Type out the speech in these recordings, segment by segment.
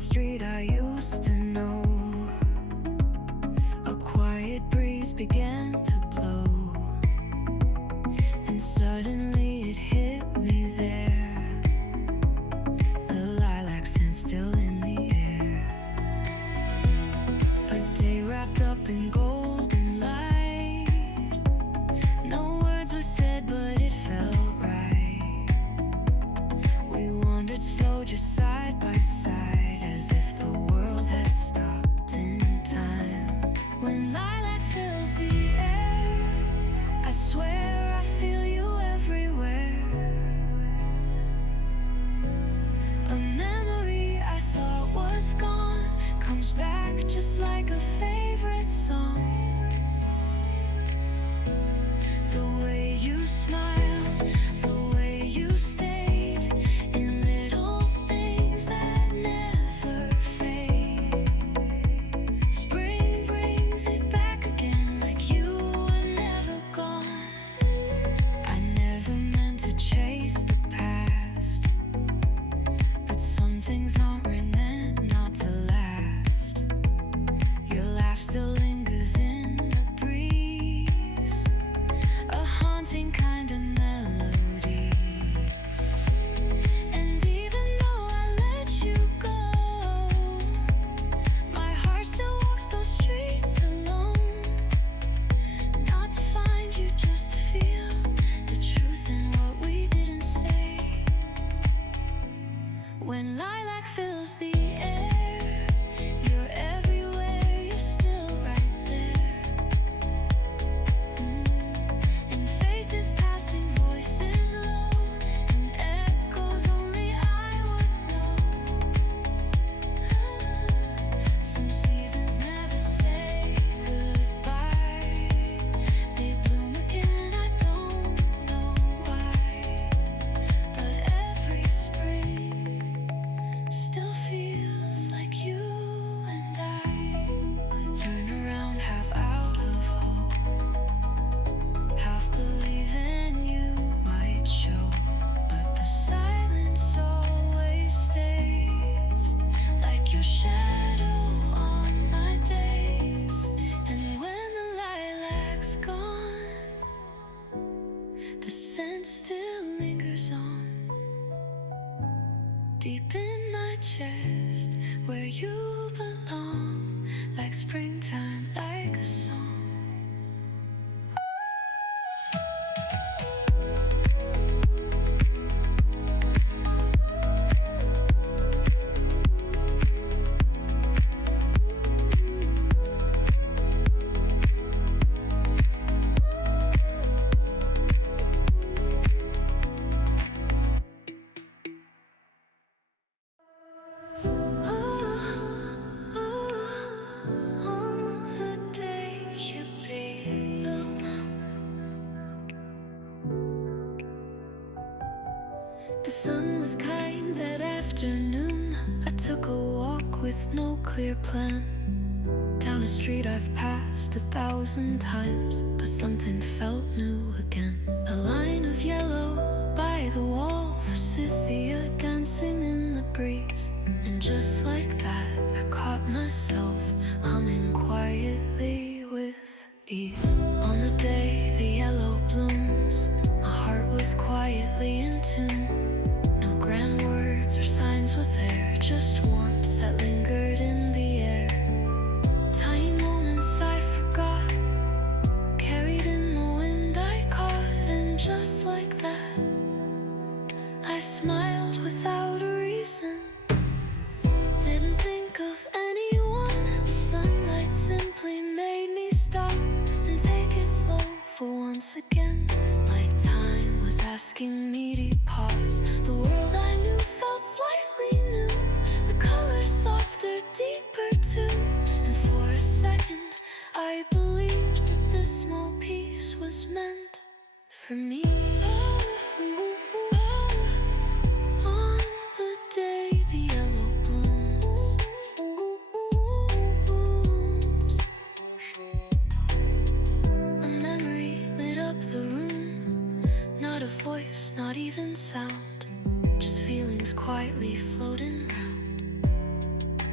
street I used to know. A quiet breeze began to blow, and suddenly it hit me there. The lilac scent still in the air. A day wrapped up in golden light. No words were said, but it felt right. We wandered slow, just side by side, as if the world had stopped in time. When lilac fills the air, I swear I feel you everywhere. A memory I thought was gone comes back just like a favorite song. The way you smiled, the way you stayed, in little things that never fade. Spring brings it back again like you were never gone. I never meant to chase the past, but some things aren't meant not to last. Your laugh still lingers in the breeze, a haunting kind of melody. And even though I let you go, my heart still walks those streets alone. Not to find you, just to feel the truth in what we didn't say. When lilac fills the air, you're everywhere, you're still right there. In faces passing, voices low, and echoes only I would know. Some seasons never say goodbye. They bloom again, I don't know why. But every spring still feels like you and I. Turn around, half out of hope, half believing you might show. But the silence always stays, like your shadow on my days. And when the lilac's gone, the scent still lingers on, deep in my chest, where you belong, like springtime, like a song. The sun was kind that afternoon. I took a walk with no clear plan, down a street I've passed 1,000 times, but something felt new again. A line of yellow by the wall, forsythia dancing in the breeze. And just like that, I caught myself humming quietly with ease. On the day the yellow blooms, my heart was quietly in tune. No grand words or signs were there, just warmth that lingered in the air. Tiny moments I forgot, carried in the wind I caught. And just like that, I smiled without a reason. Didn't think of anyone, the sunlight simply made me stop and take it slow for once again. Like time was asking me to pause. The world I knew felt slightly new, the colors softer, deeper too. And for a second I believed that this small piece was meant for me. On the day the yellow blooms, a memory lit up the room. Not a voice, not even sound, just feelings quietly floating round.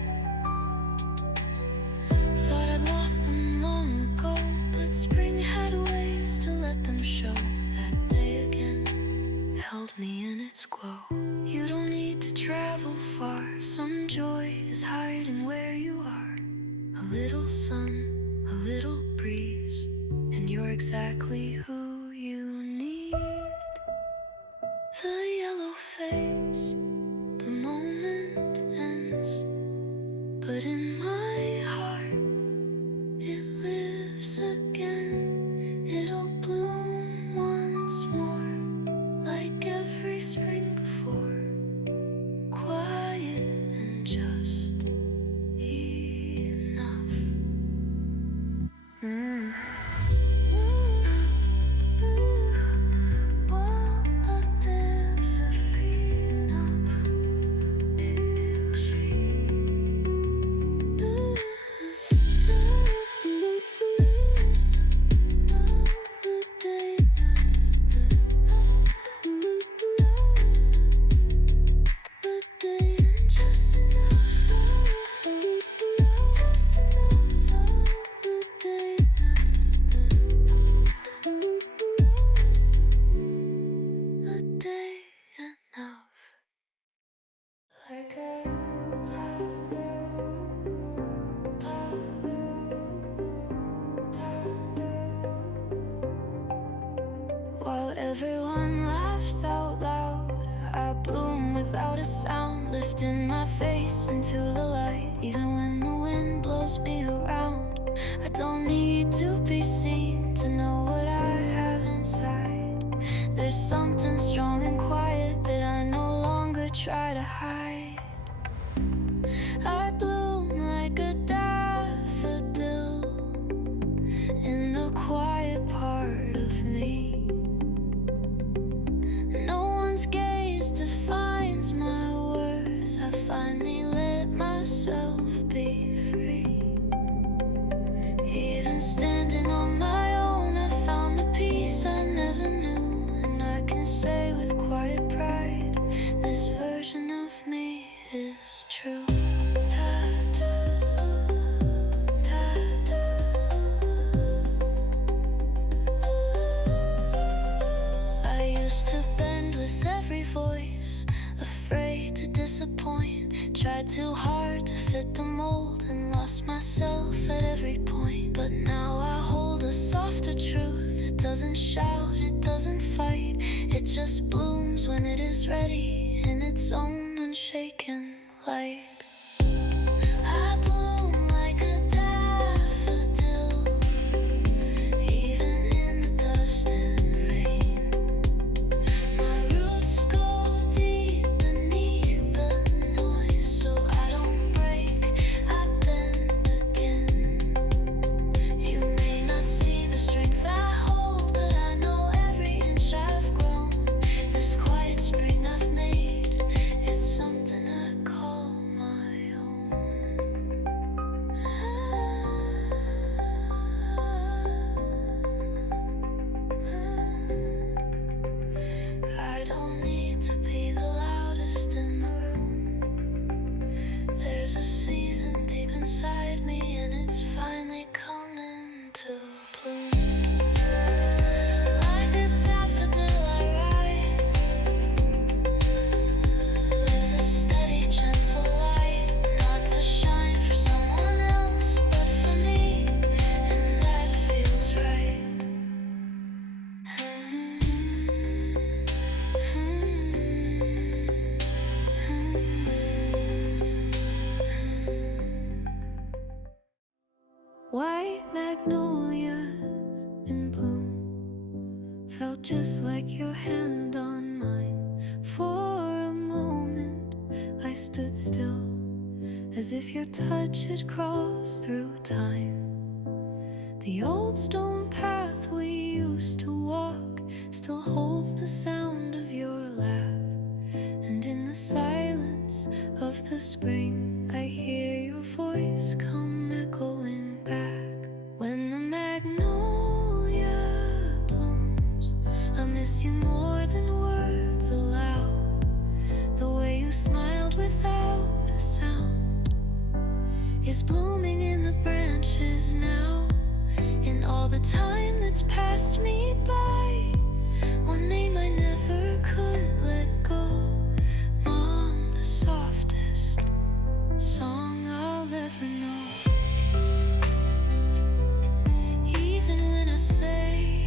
exactly who you need. The yellow fades, the moment ends, but in my heart it lives again. It'll bloom once more, like every spring before, quiet and just enough. While everyone laughs out loud, I bloom without a sound, lifting my face into the light. Even when the wind blows me around, I don't need to be seen to know what I have inside. There's something strong and quiet that I no longer try to hide. I bloom like a daffodil in the quiet part of me. No one's gaze defines my worth. I finally let myself be free. Even standing on my own, I found the peace I never knew. And I can say with quiet pride, this version of me is true. Voice, afraid to disappoint, tried too hard to fit the mold and lost myself at every point. But now I hold a softer truth. It doesn't shout, it doesn't fight, it just blooms when it is ready in its own unshaken light. I bloom like a daffodil, even in the dust and rain. My roots go deep beneath the noise, so I don't break, I bend again. You may not see the strength I hold, but I know every inch I've grown. This quiet spring I've made, it's something I call my own. I don't need to be the loudest in the room. There's a season deep inside me, and it's finally coming to bloom. Like a daffodil I rise, with a steady, gentle light, not to shine for someone else, but for me, and that feels right. White magnolias in bloom felt just like your hand on mine. For a moment I stood still, as if your touch had crossed through time. The old stone path we used to walk still holds the sound of your laugh, and in the silence of the spring I hear your voice come echoing back. When the magnolia blooms, I miss you more than words allow. The way you smiled without a sound is blooming in the branches now. In all the time that's passed me by, one name I never could let go. Mom, the softest song I'll ever know. Even when I say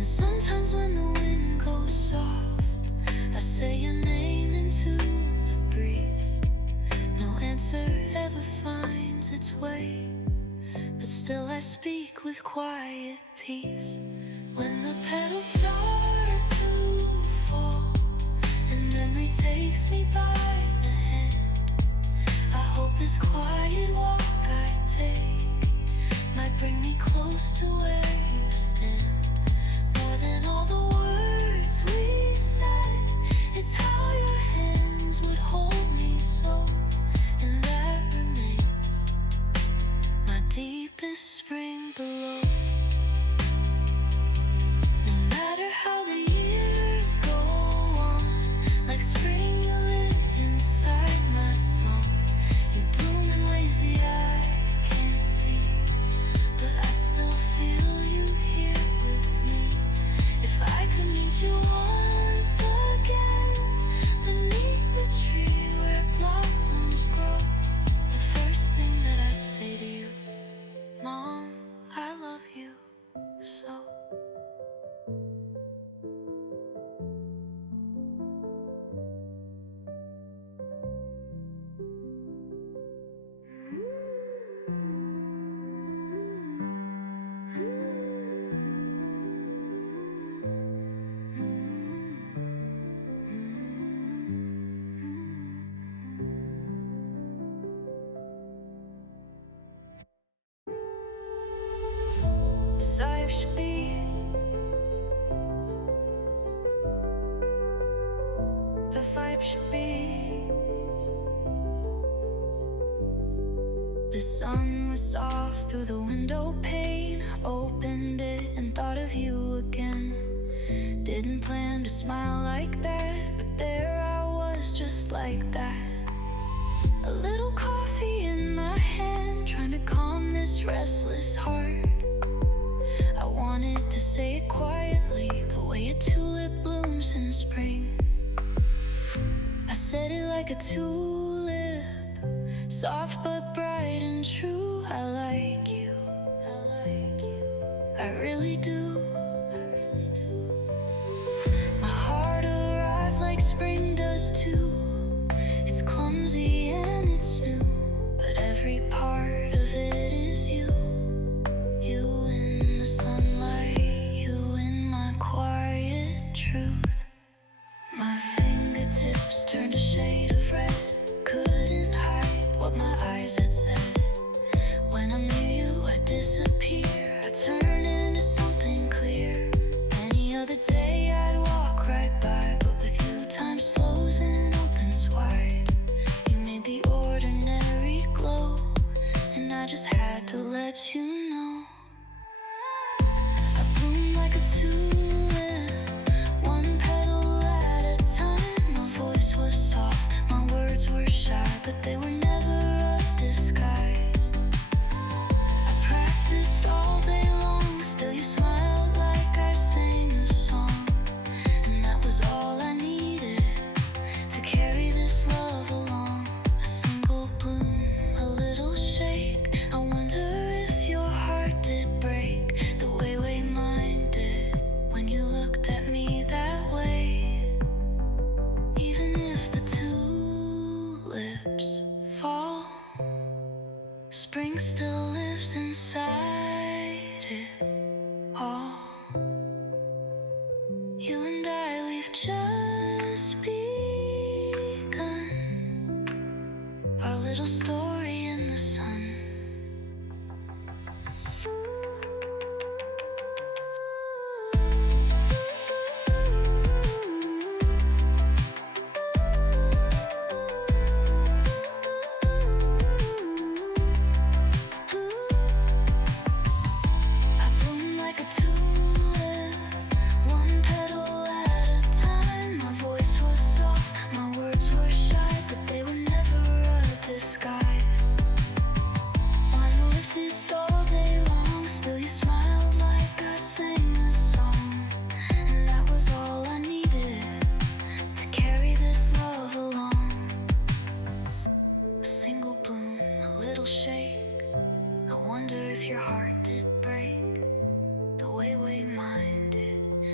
And sometimes when the wind goes soft, I say your name into the breeze. No answer ever finds its way, but still I speak with quiet peace. When the petals start to fall and memory takes me by the hand, I hope this quiet walk I take might bring me close to where you stand. More than all the words we said, it's how your hands would hold me so, and that remains my deepest spring below. No matter how the years go on, like spring you live inside my song. You bloom in ways the eye can't see, but I still feel you here with me. If I could meet you once again beneath the tree where blossoms grow, the first thing that I'd say to you, Mom, I love you so. As I should be, the vibe should be. The sun was soft through the window pane. Opened it and thought of you again. Didn't plan to smile like that, but there I was just like that. A little coffee in my hand, trying to calm this restless heart. I wanted to say it quietly, the way a tulip blooms in spring. I said it like a tulip, soft but bright and true. I like you, I really do. My heart arrived like spring does too. It's clumsy and it's new, but every part of it is you. You in the sunlight, you in my quiet truth. My fingertips turned a shade of red, couldn't hide what my eyes had said. When I'm near you, I disappear, I turn into something clear. Any other day I'd walk right by, but with you time slows and opens wide. You made the ordinary glow, and I just had to let you know. I bloom like a tulip, one petal at a time. My voice was soft, my words were shy, but they were never a disguise. I practiced all day long, still you smiled like I sang a song. And that was all I needed to carry this love along. A single bloom, a little shake. I wonder if your heart did break the way mine did when you looked at me that way. Even if the tulips fall, spring still lives inside it all. You and I, we've just begun our little story in the sun. I bloom like a tulip, one petal at a time. My voice was soft, my words were shy, but they were never a disguise. Wine lifted all day long, still you smiled like I sang a song. And that was all I needed to carry this love along. A single bloom, a little shake. I wonder if your heart did break the way mine did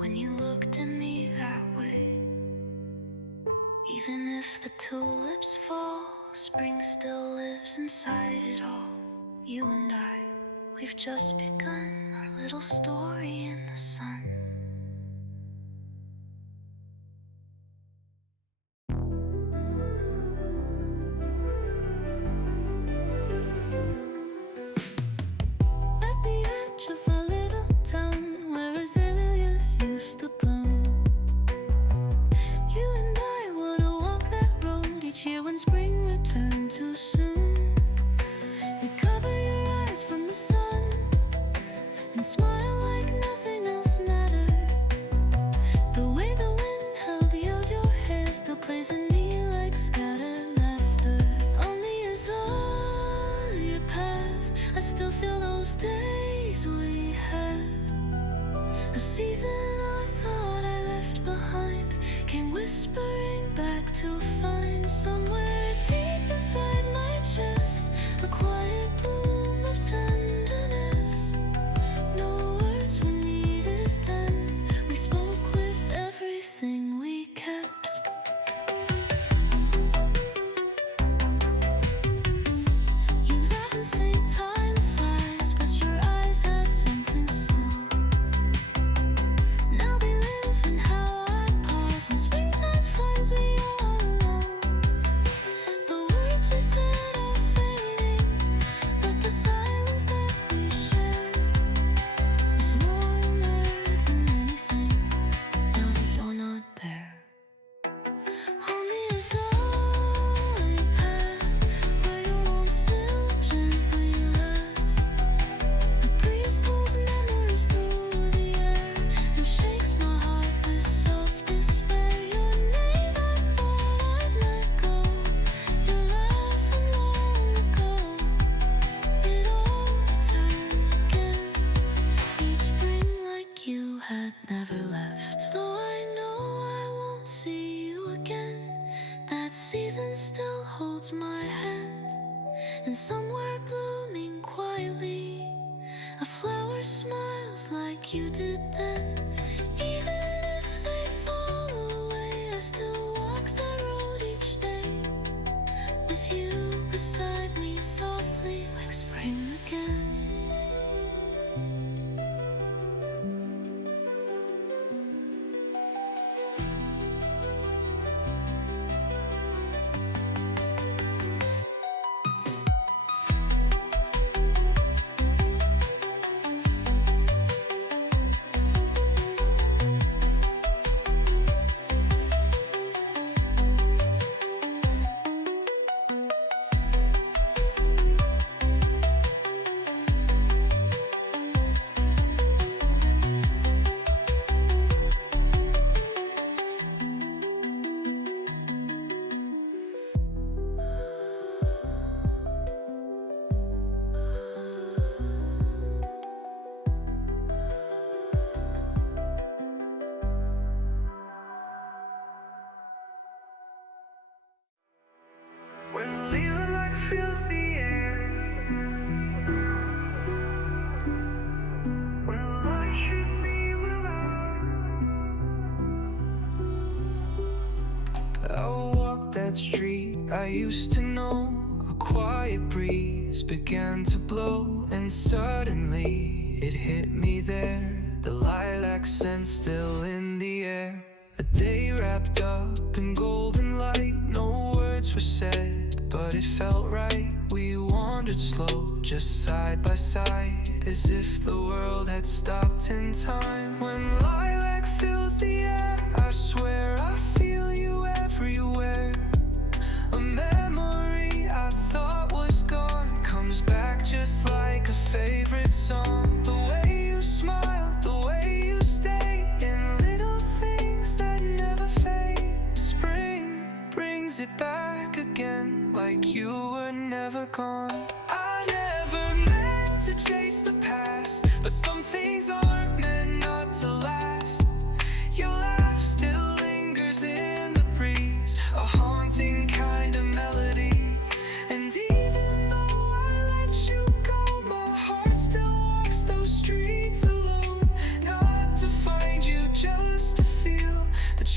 when you looked at me that way. Even if the tulips fall, spring still lives inside it all. You and I, we've just begun our little story in the sun. At the edge of a little town where Azaleas used to bloom, you and I would walk that road each year when spring returned too soon. You'd cover your eyes from the sun and smile like nothing else mattered. The way the wind held out your hair still plays in me like scattered laughter. On the Azalea path, I still feel those days we had. A season I thought I left behind came whispering back to find somewhere deep inside my chest a quiet bloom of tenderness. No words were needed then. We spoke with everything we kept. You laugh and say time flies, but your eyes had something slow. Now they live in how I pause when springtime finds me all alone. The words we said are fading, but the silence that we shared is warmer than anything. Now that you're not there, on the Azalea path, where your warmth still gently lasts, the breeze pulls memories through the air and shakes my heart with soft despair. Your name I thought I'd let go, your laugh from long ago. It all returns again each spring like you had never left. Though I know I won't see you again, that season still holds my hand. And somewhere blooming quietly, a flower smiles like you did then. Even if they fall away, I still walk that road each day, with you beside me softly like spring again. When Lilac fills the air, when light should be without, I'll walk that street I used to know. A quiet breeze began to blow, and suddenly it hit me there. The lilac scent still in the air. A day wrapped up in golden light. No words were said, but it felt right. We wandered slow, just side by side, as if the world had stopped in time. When lilac fills the air, I swear I feel you everywhere. A memory I thought was gone comes back just like a favorite song. The way you smile, the way you stay, in little things that never fade. Spring brings it back again like you were never gone. I never meant to chase the past, but some things aren't meant not to last. Your laugh still lingers in the breeze, a haunting kind of melody. And even though I let you go, my heart still walks those streets alone, not to find you, just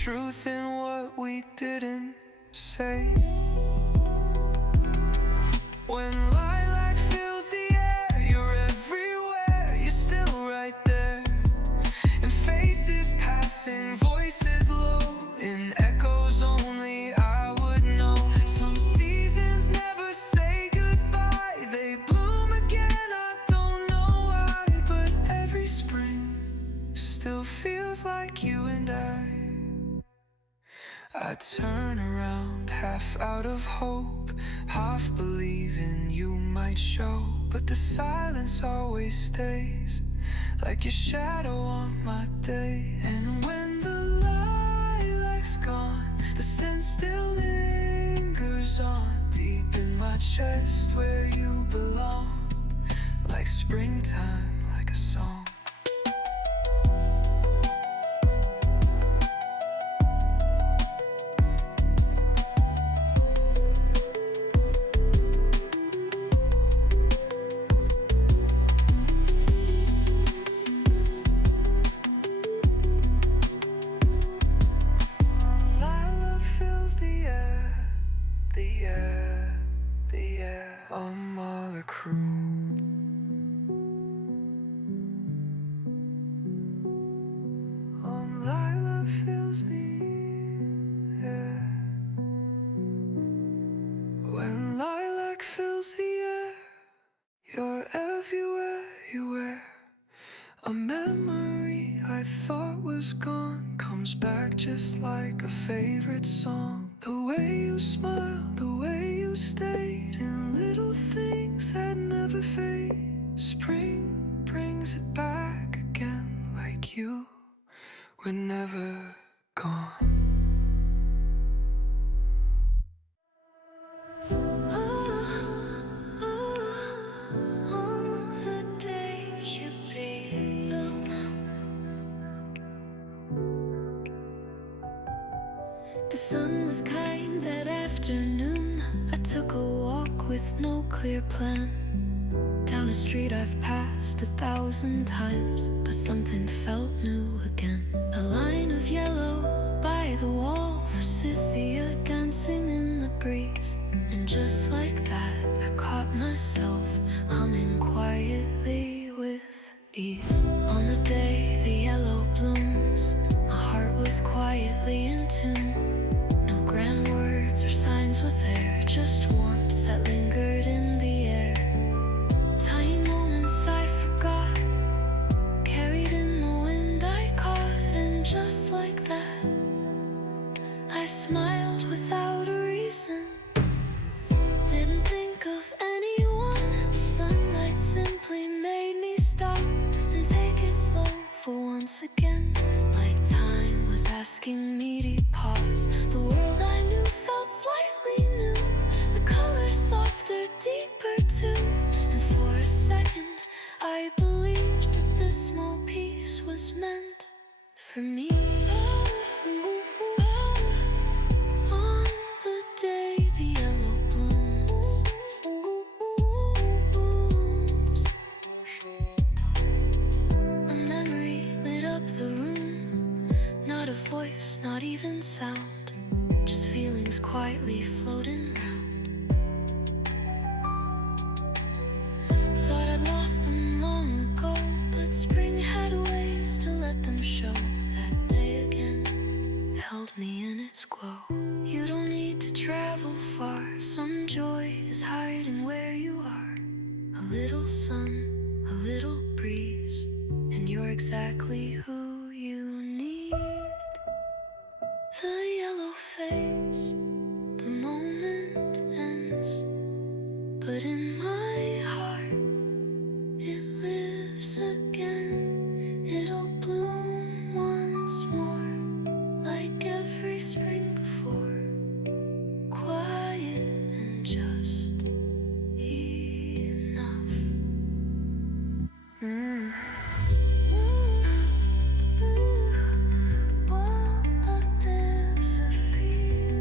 truth in what we didn't say. When lilac fills the air, you're everywhere, you're still right there. And faces passing, voices low, in echoes only I would know. Some seasons never say goodbye, they bloom again, I don't know why. But every spring still feels like you and I turn around, half out of hope, half believing you might show. But the silence always stays, like your shadow on my day. And when the lilac's gone, the scent still lingers on, deep in my chest where you belong, like springtime, like a song. When lilac fills the air, you're everywhere you wear. A memory I thought was gone comes back just like a favorite song. The way you smiled, the way you stayed, in little things that never fade. Spring brings it back again, like you were never gone. The sun was kind that afternoon. I took a walk with no clear plan, down a street I've passed 1,000 times, but something felt new again. A line of yellow by the wall, forsythia dancing in the breeze. And just like that, I caught myself humming quietly with ease. On the day the yellow blooms, my heart was quietly in tune. No grand words or signs were there, just warmth that lingered in the air. Tiny moments I forgot, carried in the wind I caught. And just like that, I smiled without a reason. Didn't think of anyone. The sunlight simply made me stop and take it slow for once again, like time was asking me to pause. The world I knew felt slightly new, the colors softer, deeper too. And for a second I believed that this small piece was meant for me. On the day the yellow blooms, a memory lit up the room. Not a voice, not even sound, just feelings quietly floating round. Thought I'd lost them long ago, but spring had ways to let them show. That day again held me in its glow. You don't need to travel far, some joy is hiding where you are. A little sun, a little breeze, and you're exactly who you need. The yellow fades, the moment ends, but in my heart it lives again. It'll bloom once more, like every spring before, quiet and just enough. But there's a feeling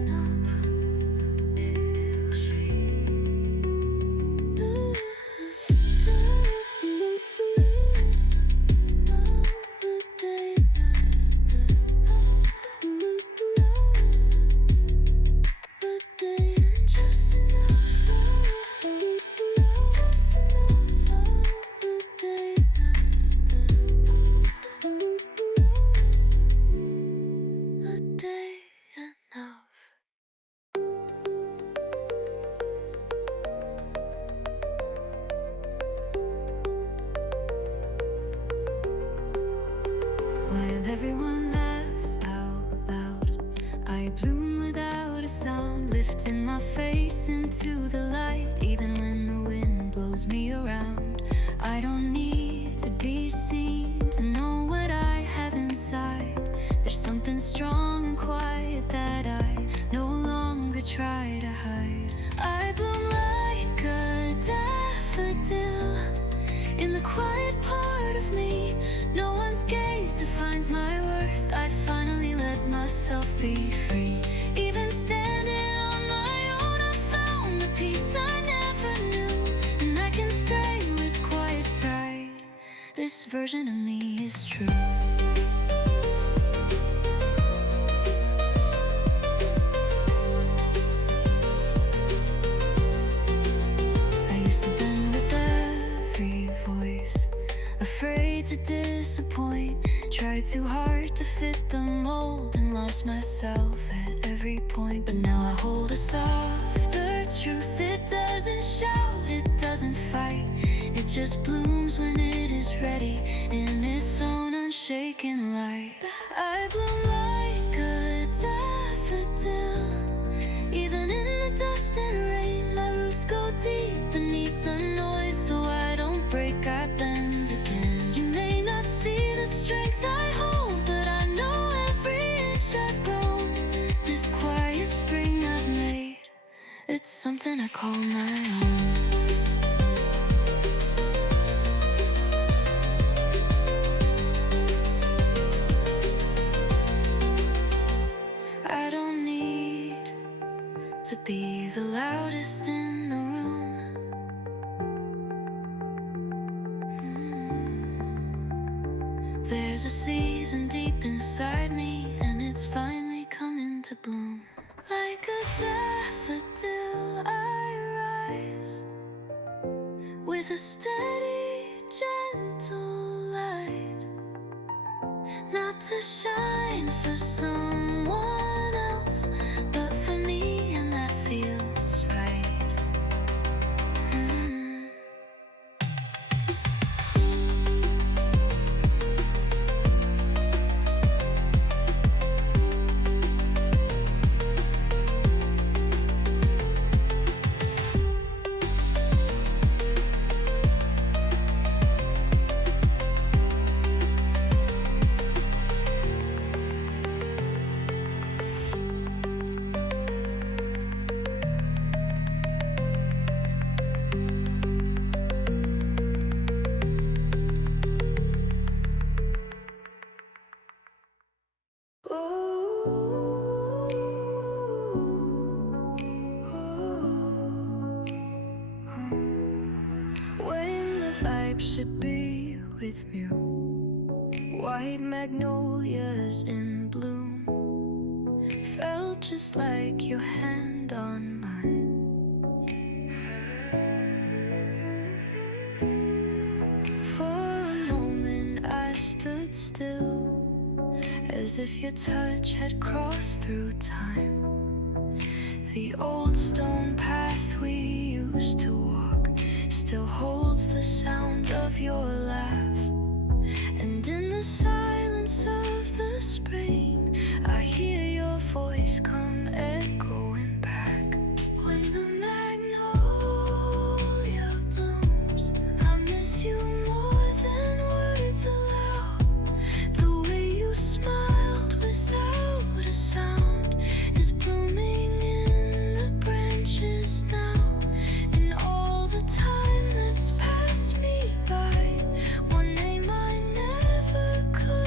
Everyone laughs out loud. I bloom without a sound, lifting my face into the light. Even when the wind blows me around, I don't need to be seen to know what I have inside. There's something strong and quiet that I no longer try to hide. I bloom like a daffodil in the quiet part of me. No one's gaze defines my worth. I finally let myself be free. Even standing on my own, I found the peace I never knew. And I can say with quiet pride, this version of me is true. Afraid to disappoint, tried too hard to fit the mold, and lost myself at every point. But now I hold a softer truth. It doesn't shout, it doesn't fight. It just blooms when it is ready in its own unshaken light. I bloom like a daffodil, even in the dust and rain. My roots go deep beneath the noise, so I don't break, I bend again. You may not see the strength I hold, but I know every inch I've grown. This quiet spring I've made, it's something I call my own. I don't need to be the loudest in the room. There's a season deep inside me, and it's finally coming to bloom. Like a daffodil I rise, with a steady, gentle light. Not to shine for someone else, but for me, and that feels right. When the vibe should be with you, white magnolias in bloom, felt just like your hand on mine. For a moment I stood still, as if your touch had crossed through time. The old stone path we used to walk still holds the sound of your laugh. And in the silence of the spring, I hear your voice come echoing back. When the magnolia blooms, I miss you more than words allow. The way you smiled without a sound is blooming in the branches now. And all the time that's passed me by, one name I never could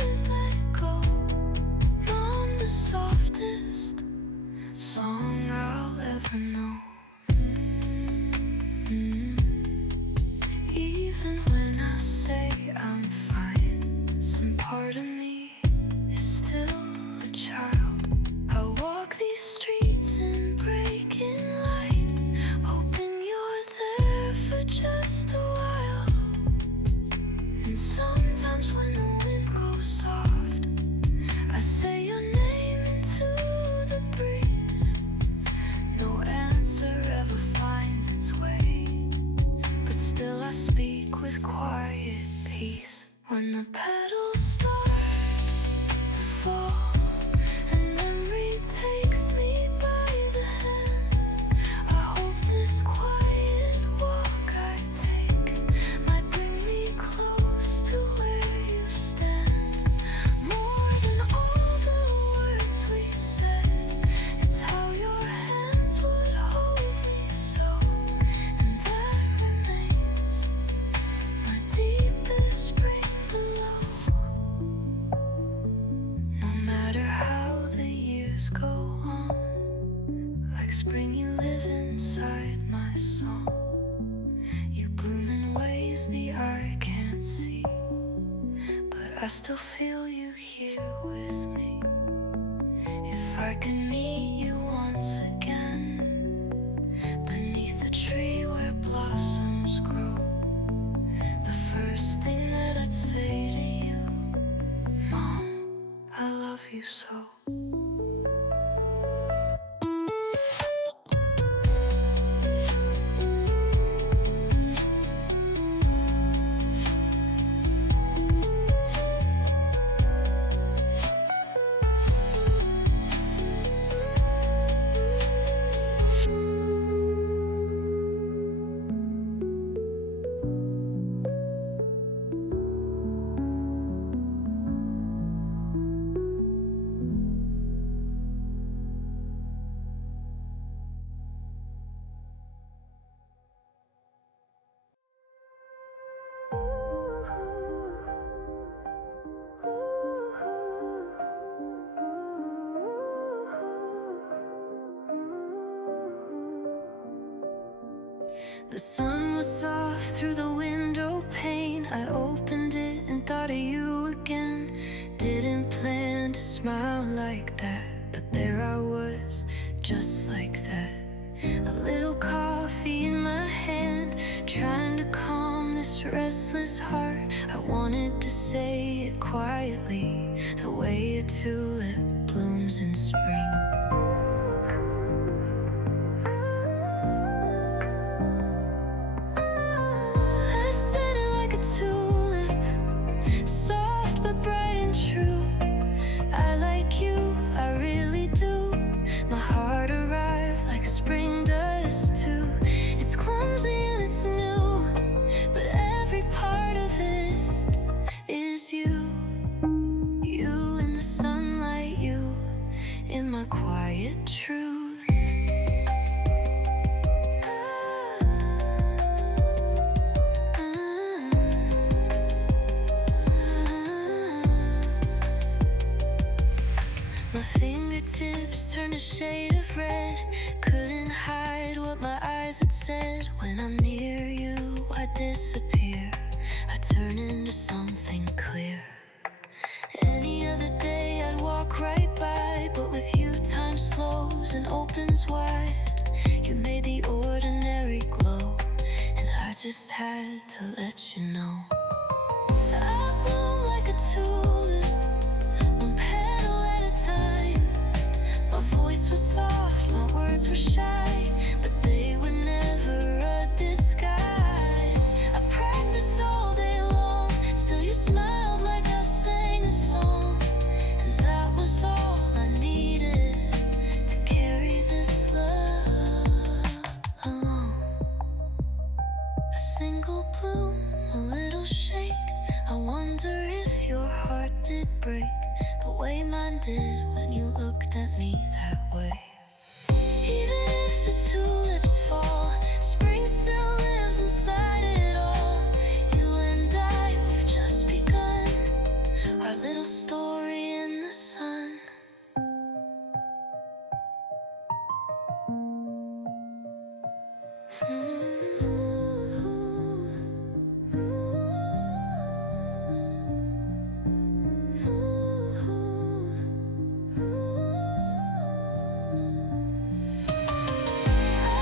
go on. Like spring you live inside my song. You bloom in ways the eye can't see, but I still feel you here with me. If I could meet you once again, beneath the tree where blossoms grow, the first thing that I'd say to you, Mom, I love you so. The sun was soft through the window pane. I opened it and thought of you again. Didn't plan to smile like that, but there I was, just like that. A little coffee in my hand, trying to calm this restless heart. I wanted to say it quietly, the way a tulip blooms in spring. My fingertips turned a shade of red. Couldn't hide what my eyes had said. When I'm near you, I disappear. I turn into something clear. Any other day I'd walk right by, but with you time slows and opens wide. You made the ordinary glow, and I just had to let you know. I bloom like a tulip, one petal at a time. My voice was soft, my words were shy, but they were never a disguise. I practiced all day long, still you smiled like I sang a song. And that was all I needed to carry this love along. A single bloom, a little shake. I wonder if your heart did break the way mine did when you looked at me that way. Even if the tulips fall, spring still lives inside it all. You and I, we've just begun our little story in the sun.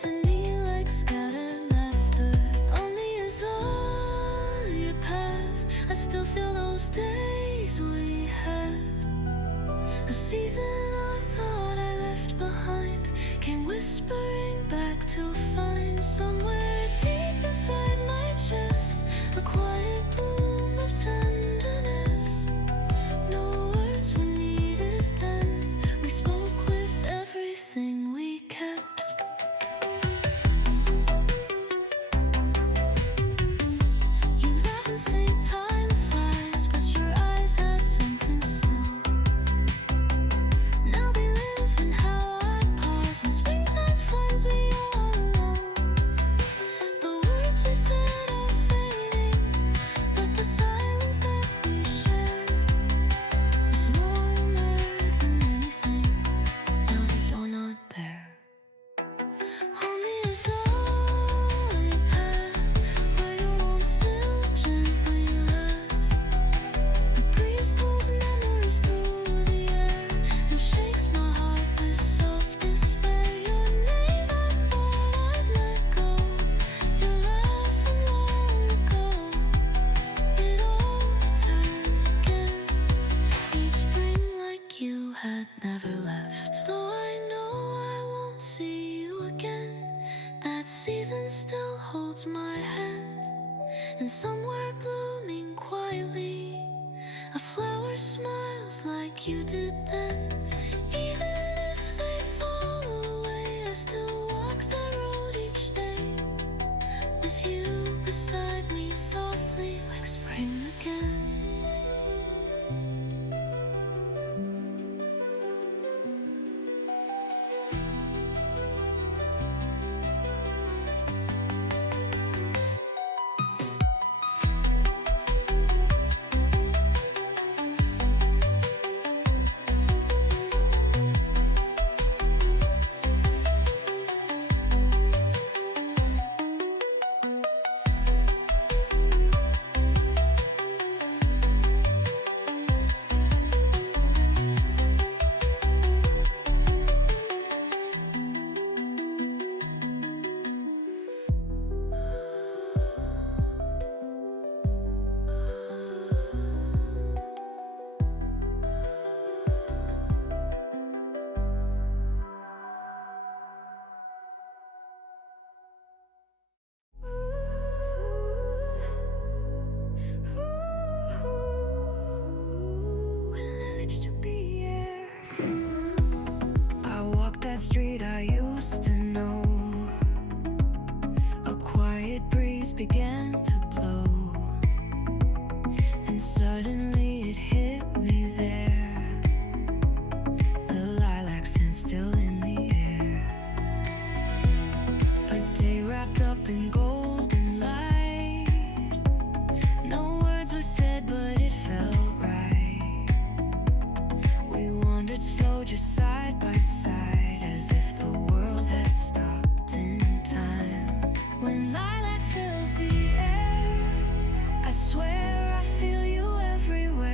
flowers and lilac scattered laughter. Only as all your path, I still feel those days we had. A season I thought I left behind came whispering back to find somewhere deep inside my chest a quiet bloom of tenderness. No words were needed then. We spoke with everything we kept. You laugh and say time flies, but your eyes had something slow. Now they live in how I pause when springtime finds me all alone. The words we said are fading, but the silence that we share is warmer than anything. Now that you're not there, only as all your path where your warmth still gently lasts. The breeze pulls memories through the air and shakes my heart with soft despair. Your name I thought I'd let go, your laugh from long ago. It all returns again each spring like you had never left. Though I know I won't see you again, that season still holds my hand. And somewhere blooming quietly, a flower smiles like you did then. Even if they fall away, I still walk that road each day with you beside me softly like spring again. I walk that street I used to know. A quiet breeze began to blow, and suddenly it hit me there. The lilac scent still in the air. A day wrapped up in golden light. No words were said, but it felt right. We wandered slow, just side by side, as if the world had stopped in time. When lilac fills the air, I swear I feel you everywhere.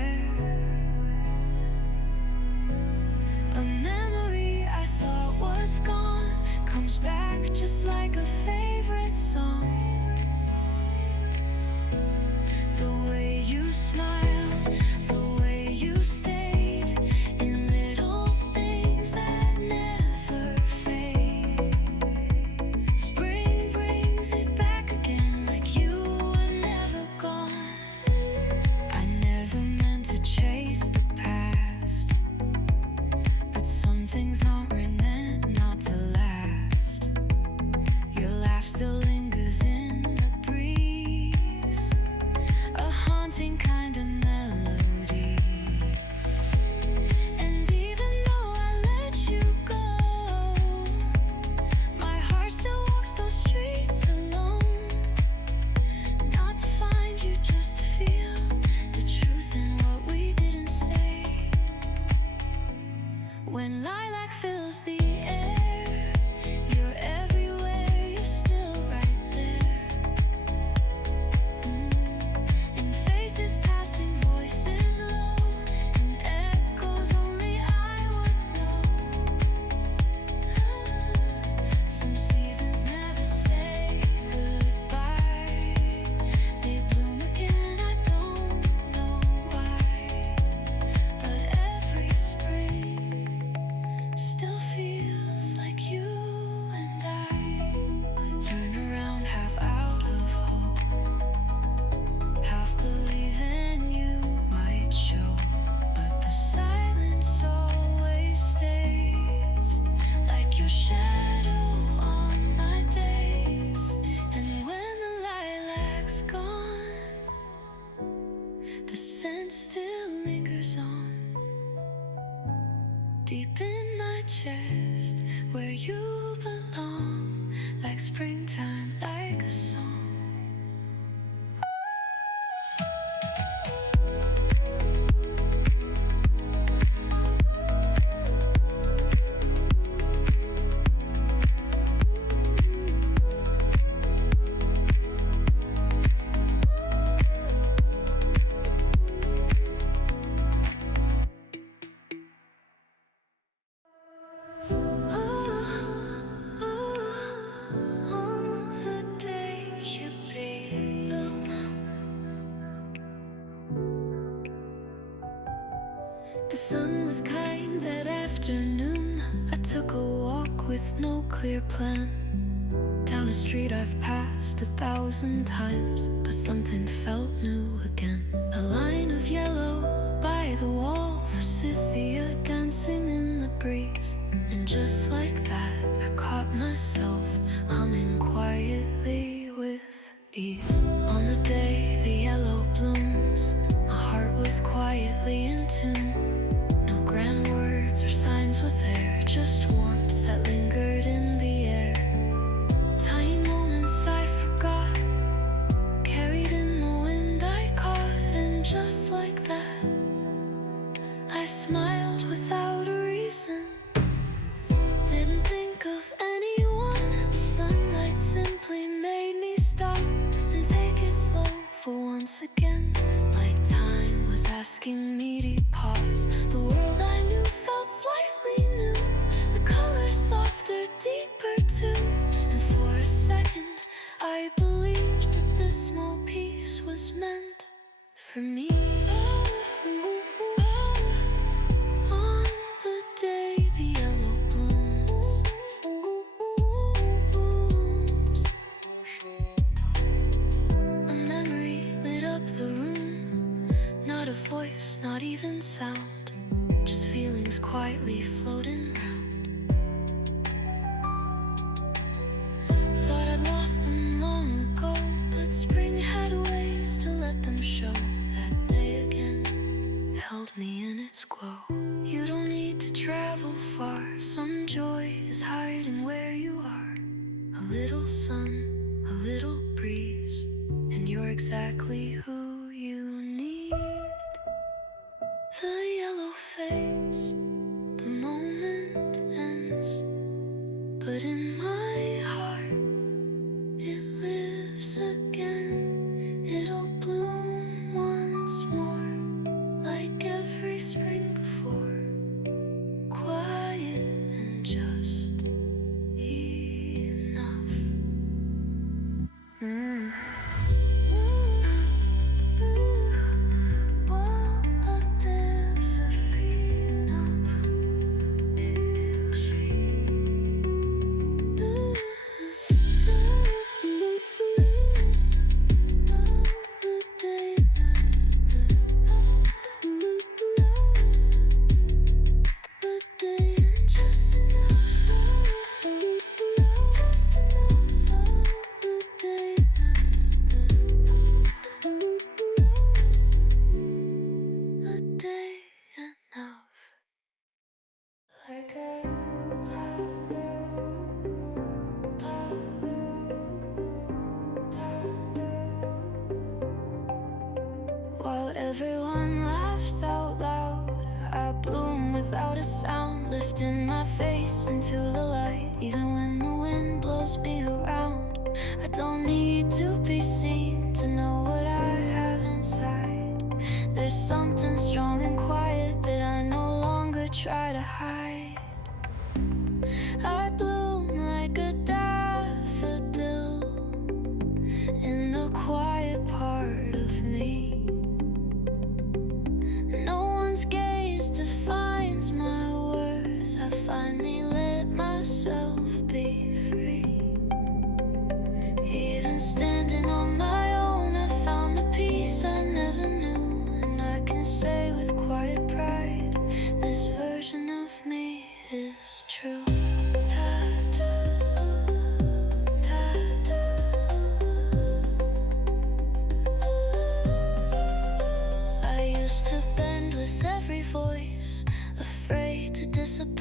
deep in my chest, where you belong, like springtime, like a song. The sun was kind that afternoon. I took a walk with no clear plan, down a street I've passed 1,000 times, but something felt new again. A line of yellow by the wall, forsythia dancing in the breeze. And just like that, I caught myself humming quietly with ease. On the day the yellow blooms, my heart was quietly in tune. No grand words or signs were there, just warmth that lingered in the air. Tiny moments I forgot, carried in the wind I caught. And just like that, I smiled without a reason. Didn't think of anyone, the sunlight simply made me stop and take it slow for once again. Like time was asking me to pause. The world I knew felt slightly new, the colors softer, deeper too. And for a second I believed that this small piece was meant for me. On the day the yellow blooms, a memory lit up the room. Not a voice, not even sound, just feelings quietly floating round. Thought I'd lost them long ago, but spring had ways to let them show. That day again held me in its glow. You don't need to travel far, some joy is hiding where you are. A little sun, a little breeze, and you're exactly who you need. The yellow fades, the moment ends, but in my heart it lives again. It'll bloom once more, like every spring before, quiet and just enough. While everyone laughs out loud, I bloom without a sound, lifting my face into the light. Even when the wind blows me around, I don't need to be seen to know what I have inside. There's something strong and quiet that I no longer try to hide. I bloom like a daffodil in the quiet part of me. No one's gaze defines my worth. I finally let myself be free. Even standing on my own, I found the peace I never knew. And I can say with quiet pride, this version of me is true. I used to bend with every voice, afraid to disappoint.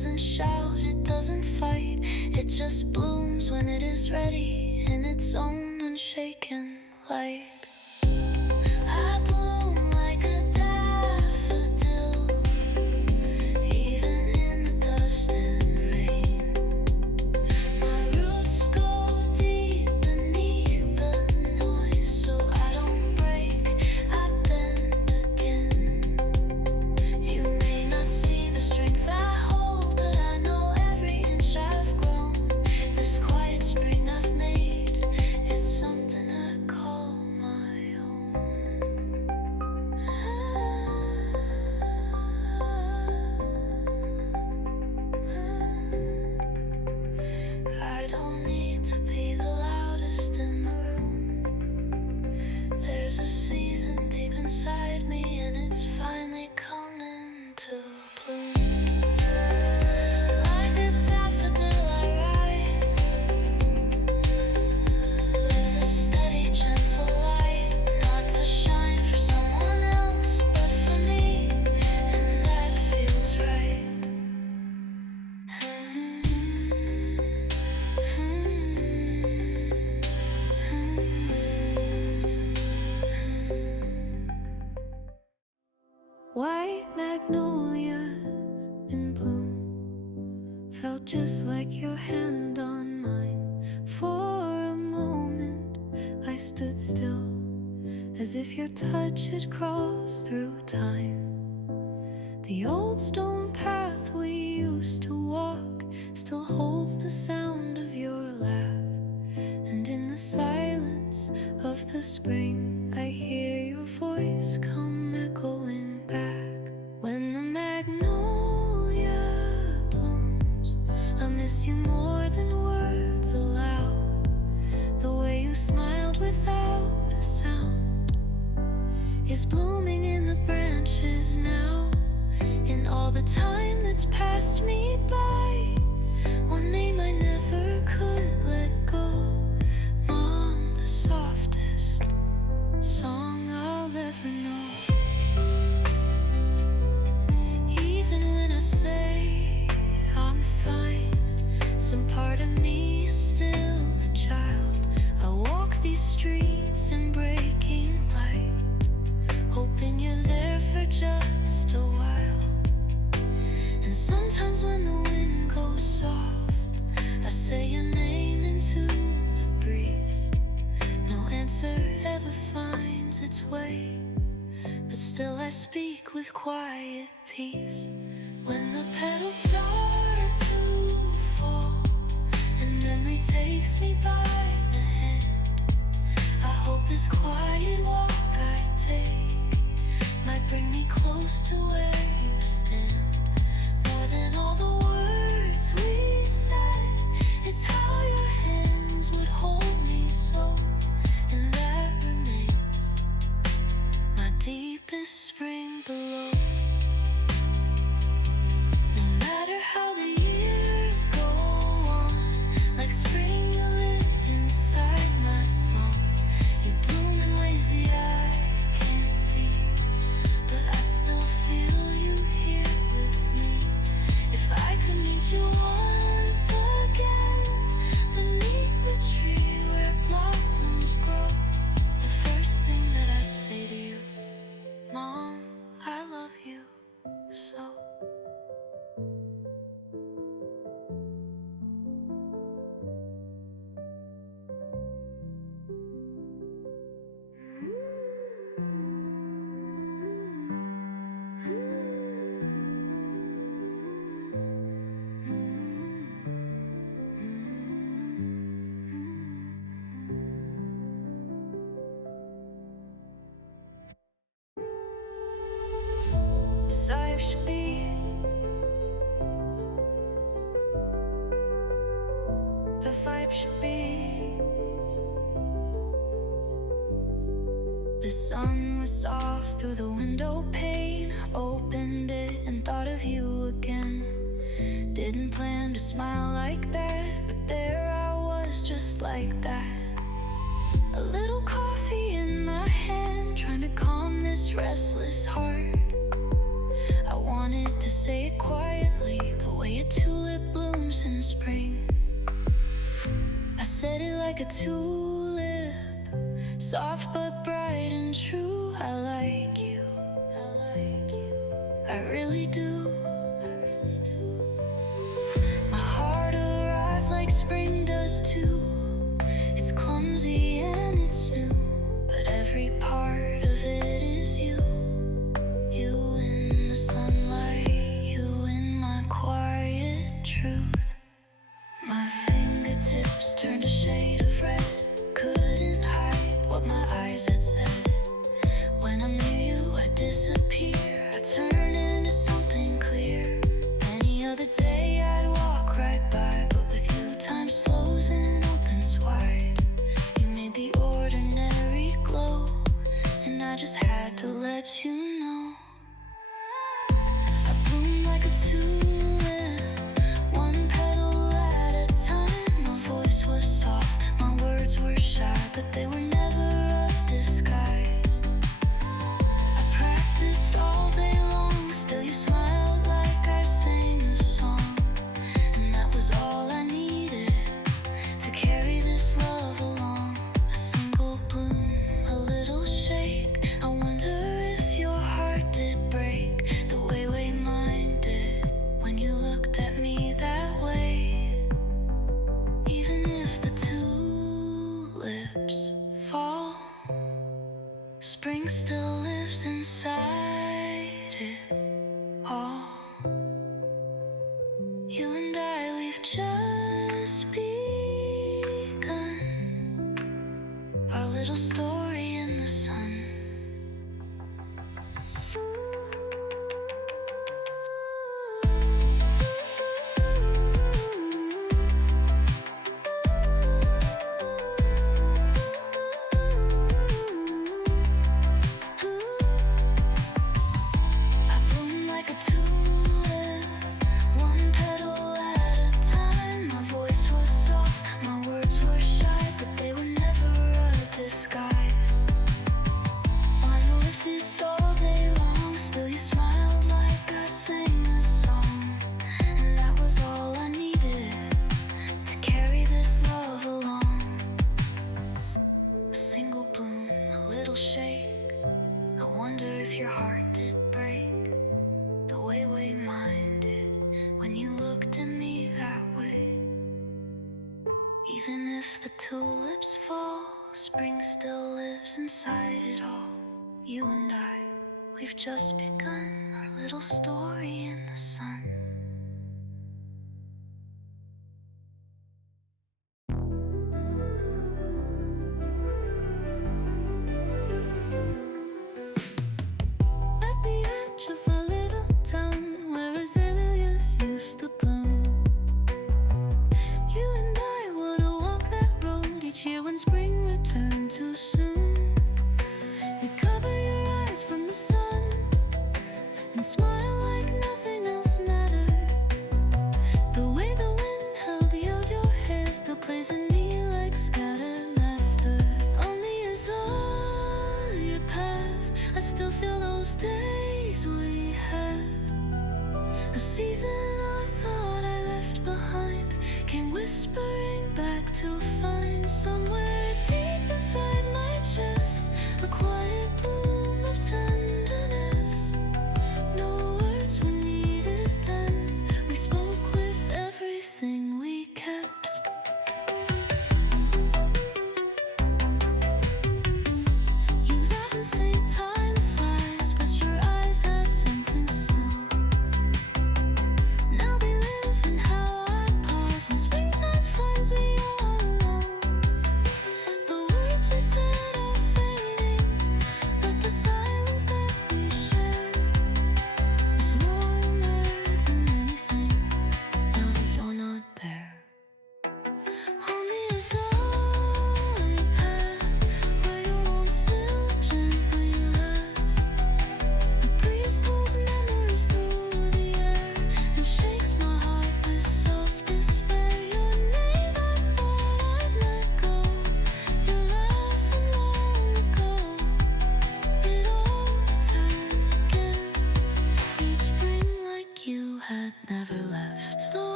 doesn't shout, it doesn't fight. It just blooms when it is ready in its own unshaken light. I bloom like a daffodil, even in the dust and rain. My roots go deep beneath the noise, so I don't break, I bend again. You may not see the strength I hold, but I know every inch I've grown. This quiet spring I've made, it's something I call my own. I don't need to be the loudest in the room. There's a season deep inside me, and it's finally coming to bloom. Like a daffodil I rise, with a steady, gentle light, not to shine for someone else, but for me, and that feels right. White magnolias in bloom felt just like your hand on mine. For a moment I stood still, as if your touch had crossed through time. The old stone path we used to walk still holds the sound of your laugh, and in the silence of the spring I hear your voice come echoing back. When the magnolia blooms, I miss you more than words allow. The way you smiled without a sound is blooming in the branches now. In all the time that's passed me by, one name I never could let go. Mom, the softest song I'll ever know. Even when I say I'm fine, some part of me is still a child. I walk these streets in breaking light, hoping you're there for just a while. And sometimes when the wind goes soft, I say your name into the breeze. No answer ever finds its way, but still I speak with quiet peace. When the petals start to fall and memory takes me by the hand, I hope this quiet walk I take might bring me close to where you stand. More than all the words we said, it's how your hands would hold me so, and that remains my deepest spring below. No matter how the years go on, like spring you live inside my song. You bloom in ways the eye can't see, but I still feel you here with me. If I could meet you once again beneath the tree where blossoms grow, the first thing that I'd say to you, Mom, I love you so. As I should be, the vibe should be. The sun was soft through the window pane. Opened it and thought of you again. Didn't plan to smile like that, but there I was just like that. A little coffee in my hand, trying to calm this restless heart. I wanted to say it quietly, the way a tulip blooms in spring. I said it like a tulip, soft but bright and true. I like you, I really do. My heart arrived like spring does too. It's clumsy and it's new, but every part of it is you. You in the sunlight, you in my quiet truth. My fingertips turned a shade of red, couldn't hide what my eyes had said. When I'm near you, I disappear, I turn into something clear. Any other day I'd walk right by, but with you time slows and opens wide. You made the ordinary glow, and I just had to let you know. I bloom like a tulip, one petal at a time. My voice was soft, my words were shy, but they were never a disguise. I practiced all day long, still you smiled like I sang a song. And that was all I needed to carry this love along. A single bloom, a little shake. I wonder if your heart did break the way mine did when you looked at me that way. Even if the tulips fall, spring still lives inside it all. You and I, we've just begun our little story in the sun. I bloom like a tulip, one petal at a time. My voice was soft, my words were shy, but they were never a disguise. I lived all day long, still you smiled like I sang a song. And that was all I needed to carry this love along. A single bloom, a little shake. I wonder if your heart did break the way mine did when you looked at me that way. Even if the tulips fall, spring still lives inside it all. You and I, we've just begun our little story in the sun. At the edge of a little town where azaleas used to bloom, you and I would walk that road each year when spring returned too soon. You cover your eyes from the sun and smile like nothing else mattered. The way the wind held your hair still plays in me like scattered laughter. On the azalea path, I still feel those days we had. A season I thought I left behind came whispering back to find somewhere deep inside my chest a quiet bloom of tenderness. No words were needed then, we spoke with everything we kept. You laugh and say time flies, but your eyes had something slow. Now they live in how I pause when springtime finds me all alone. The words we said are fading, but the silence that we share is warmer than anything now that you're not there. On the azalea path, where your warmth still gently lasts, the breeze pulls memories through the air and shakes my heart with soft despair. Your name I thought I'd let go, your laugh from long ago. It all returns again, each spring like you had never left.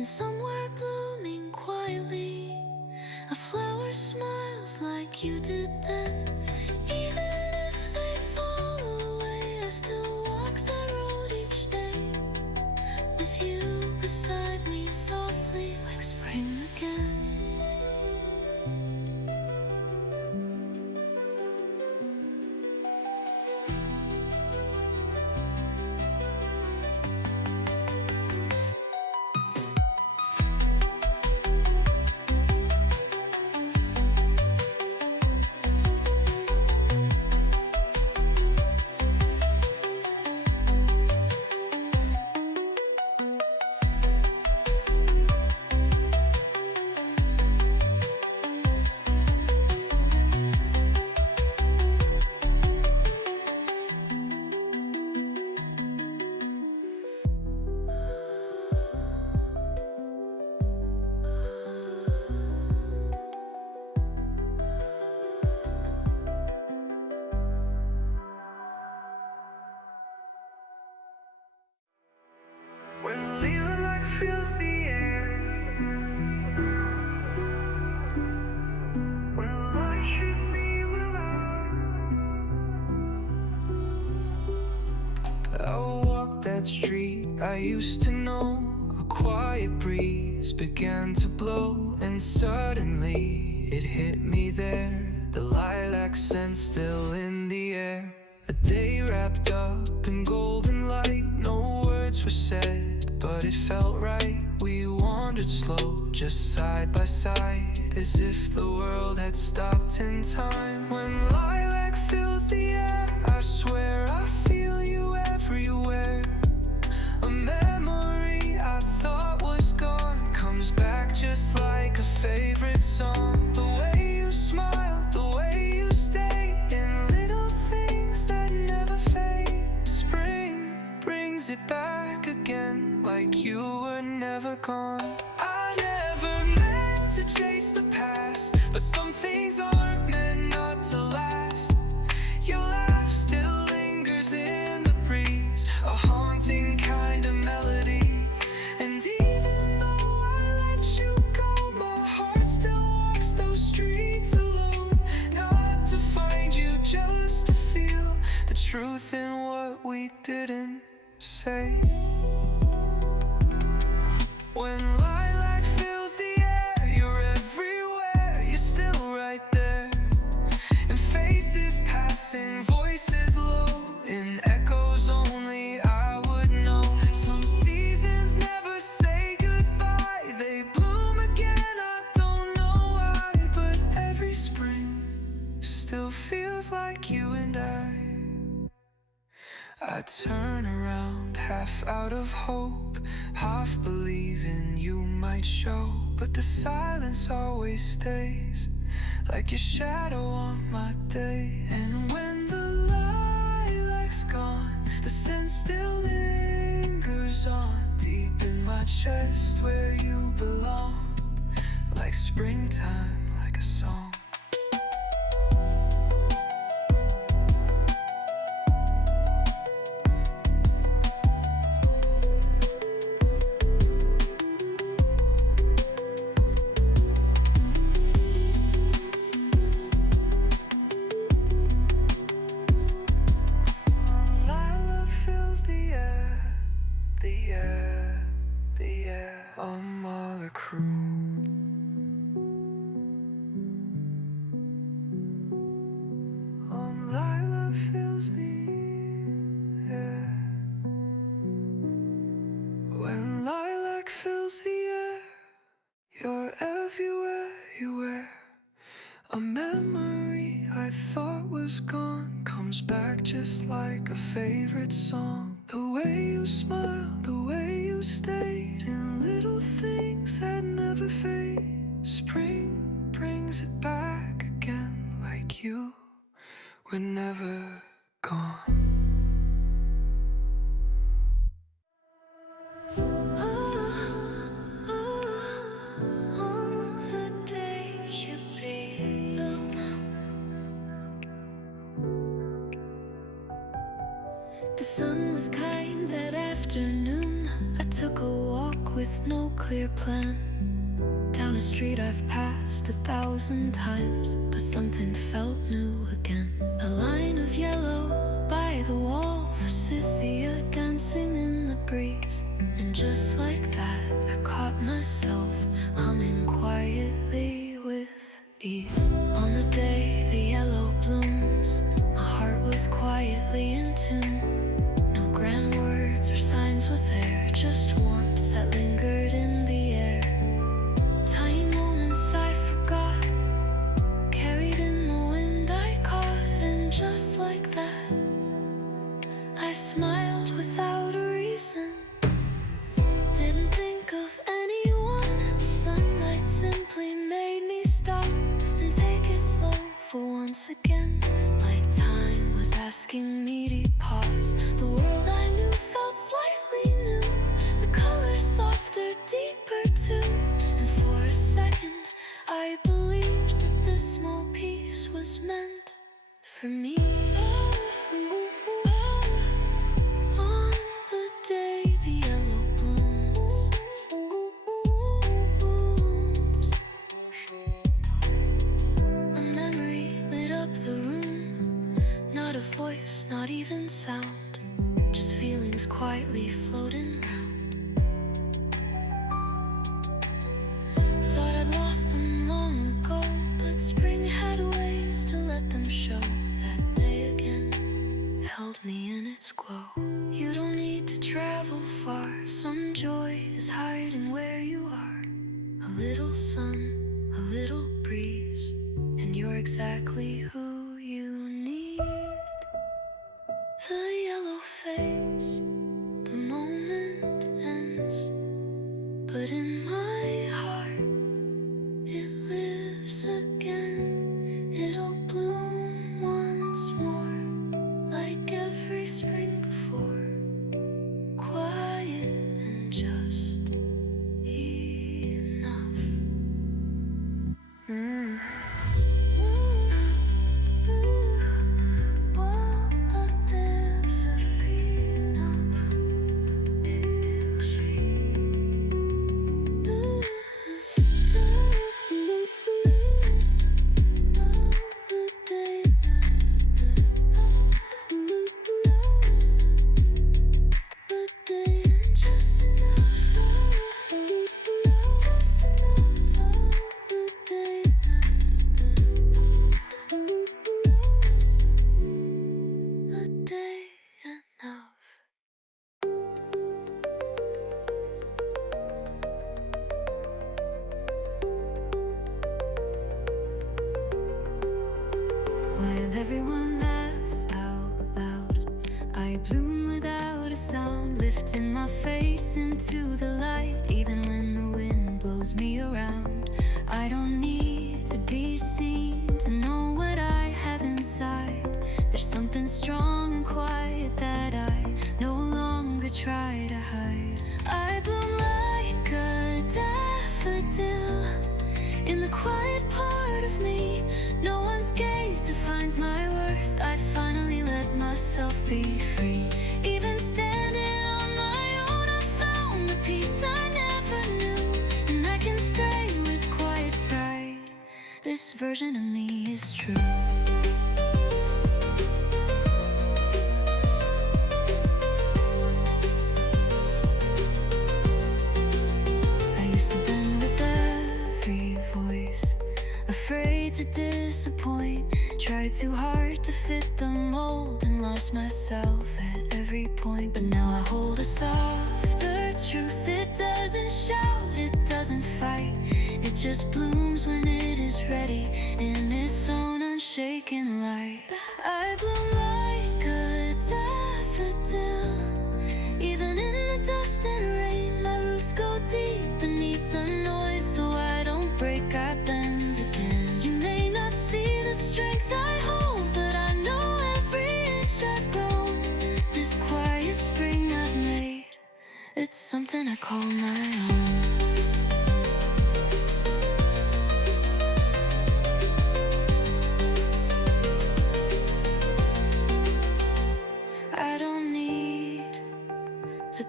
and somewhere blooming quietly, a flower smiles like you did then. Even if they fall away, I still walk that road each day, with you beside me softly like spring again. When lilac fills the air, when light should be without, I'll walk that street I used to know. A quiet breeze began to blow, and suddenly it hit me there. The lilac scent still in the air. A day wrapped up in golden light. No words were said, but it felt right. We wandered slow, just side by side, as if the world had stopped in time. When lilac fills the air, I swear I feel you everywhere. A memory I thought was gone comes back just like a favorite song. The way you smile, the way you stay, in little things that never fade. Spring brings it back again, like you were never gone. I never meant to chase the past, but some things aren't meant not to last. Your laugh still lingers in the breeze, a haunting kind of melody. And even though I let you go, my heart still walks those streets alone. Not to find you, just to feel the truth in what we didn't say. When lilac fills the air, you're everywhere, you're still right there. And faces passing, voices low, in echoes only I would know. Some seasons never say goodbye, they bloom again, I don't know why. But every spring still feels like you and I turn around, half out of hope, half believing you might show. But the silence always stays, like your shadow on my day. And when the lilac's gone, the scent still lingers on, deep in my chest where you belong, like springtime, like a song. When lilac fills the air, you're everywhere you wear. A memory I thought was gone comes back just like a favorite song. The way you smile, the way you stayed, in little things that never fade. Spring brings it back again, like you were never gone. The sun was kind that afternoon. I took a walk with no clear plan. Down a street I've passed 1,000 times, but something felt new again. A line of yellow by the wall, forsythia dancing in the breeze. And just like that, I caught myself humming quietly with ease. On the day the yellow blooms, my heart was quietly in tune. No grand words or signs were there, just warmth that lingered in the air. Tiny moments I forgot, carried in the wind I caught. And just like that, I smiled without a reason. Didn't think of anyone. The sunlight simply made me stop and take it slow for once again. Like time was asking me to pause. The world I knew felt slightly new. The colors softer, deeper too. And for a second I believed that this small piece was meant for me. On the day the yellow blooms, a memory lit up the room. Not a voice, not even sound, just feelings quietly floating round. Thought I'd lost them long ago, but spring had ways to let them show. That day again held me in its glow. You don't need to travel far, some joy is hiding where you are. A little sun, a little breeze, and you're exactly who you need. The yellow fades, the moment ends, but in my heart it lives again. It'll bloom once more, like every spring before. Quiet and just enough. When everyone laughs out loud, I bloom without a sound, lifting my face into the light. Even when the wind blows me around, I don't need to be seen to know what I have inside. There's something strong and quiet that I no longer try to hide. I bloom like a daffodil in the quiet part of me. No one's gaze defines my worth. I finally let myself be free. Even standing on my own, I found the peace I never knew. And I can say with quiet pride, this version of me is true. Afraid to disappoint, tried too hard to fit the mold, and lost myself at every point. But now I hold a softer truth. It doesn't shout, it doesn't fight, it just blooms when it is ready in its own unshaken light. I bloom like a daffodil, even in the dust and rain. My roots go deep beneath the noise, so I don't break, I bend again. You may not see the strength I hold, but I know every inch I've grown. This quiet spring I've made, it's something I call my own. I don't need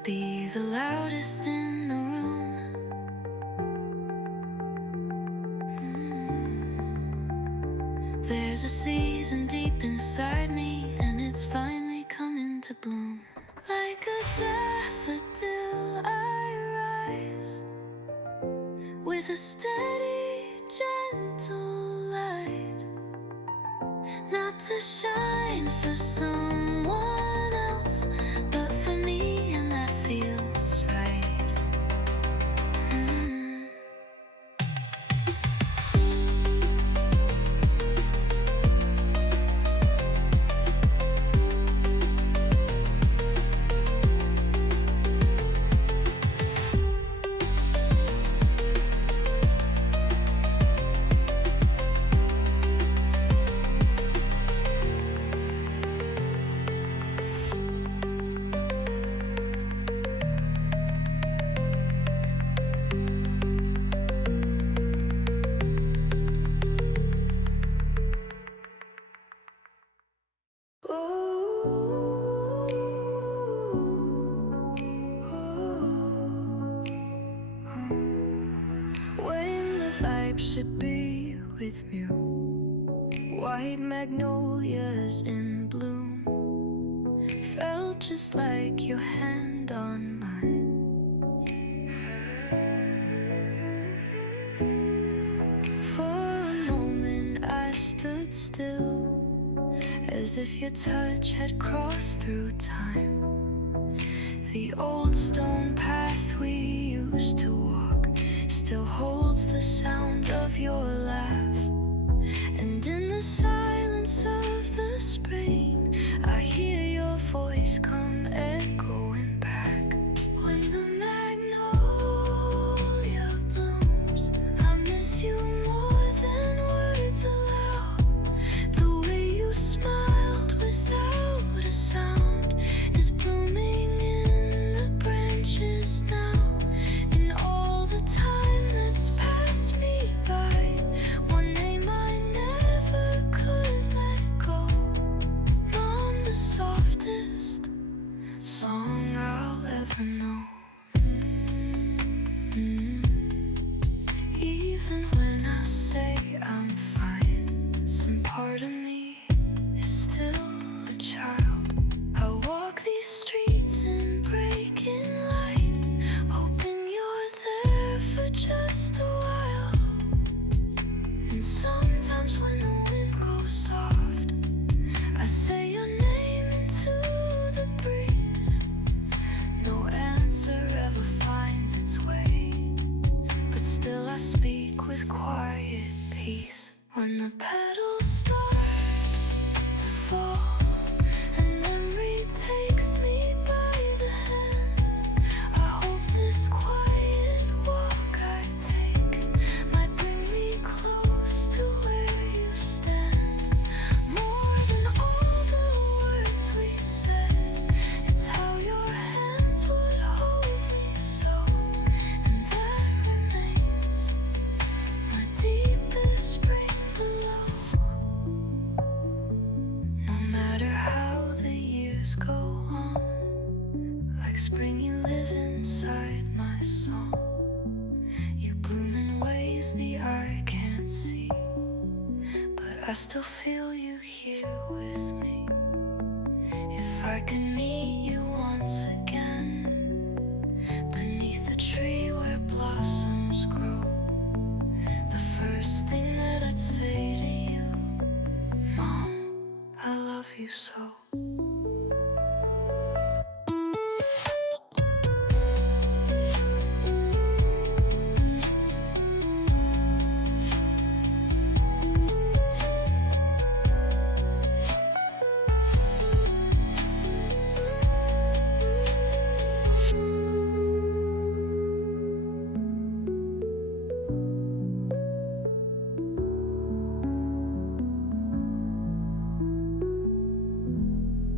be the loudest in the room. There's a season deep inside me, and it's finally coming to bloom. Like a daffodil I rise, with a steady, gentle light, not to shine for someone else, but for me, and that feels right. When the vibe should be with you, white magnolias in bloom, felt just like your hand on mine. For a moment I stood still, as if your touch had crossed through time. The old stone path we used to walk still holds the sound of your laugh. And in the silence of the spring, I hear your voice come echoing back. When the magnolia blooms, I miss you more than words allow. The way you smiled without a sound is blooming in the branches now. And all the time that's passed me by, one name I never could let go. Mom, the softest song I'll ever know. Even when I say I'm fine, some part of me is still a child. I walk these streets in breaking light, hoping you're there for just a while. And sometimes when the wind goes soft, I say your name into the breeze. No answer ever finds its way, but still I speak with quiet peace. When the petals start to fall and memory takes me by the hand, I hope this quiet walk I take might bring me close to where you stand. More than all the words we said, it's how your hands would hold me so, and that remains my deepest spring below. No matter how the years go on, like spring you live inside my song. You bloom in ways the eye can't see, but I still feel you here with me. If I could meet you once again, beneath the tree where blossoms grow, the first thing that I'd say to you, Mom, I love you so.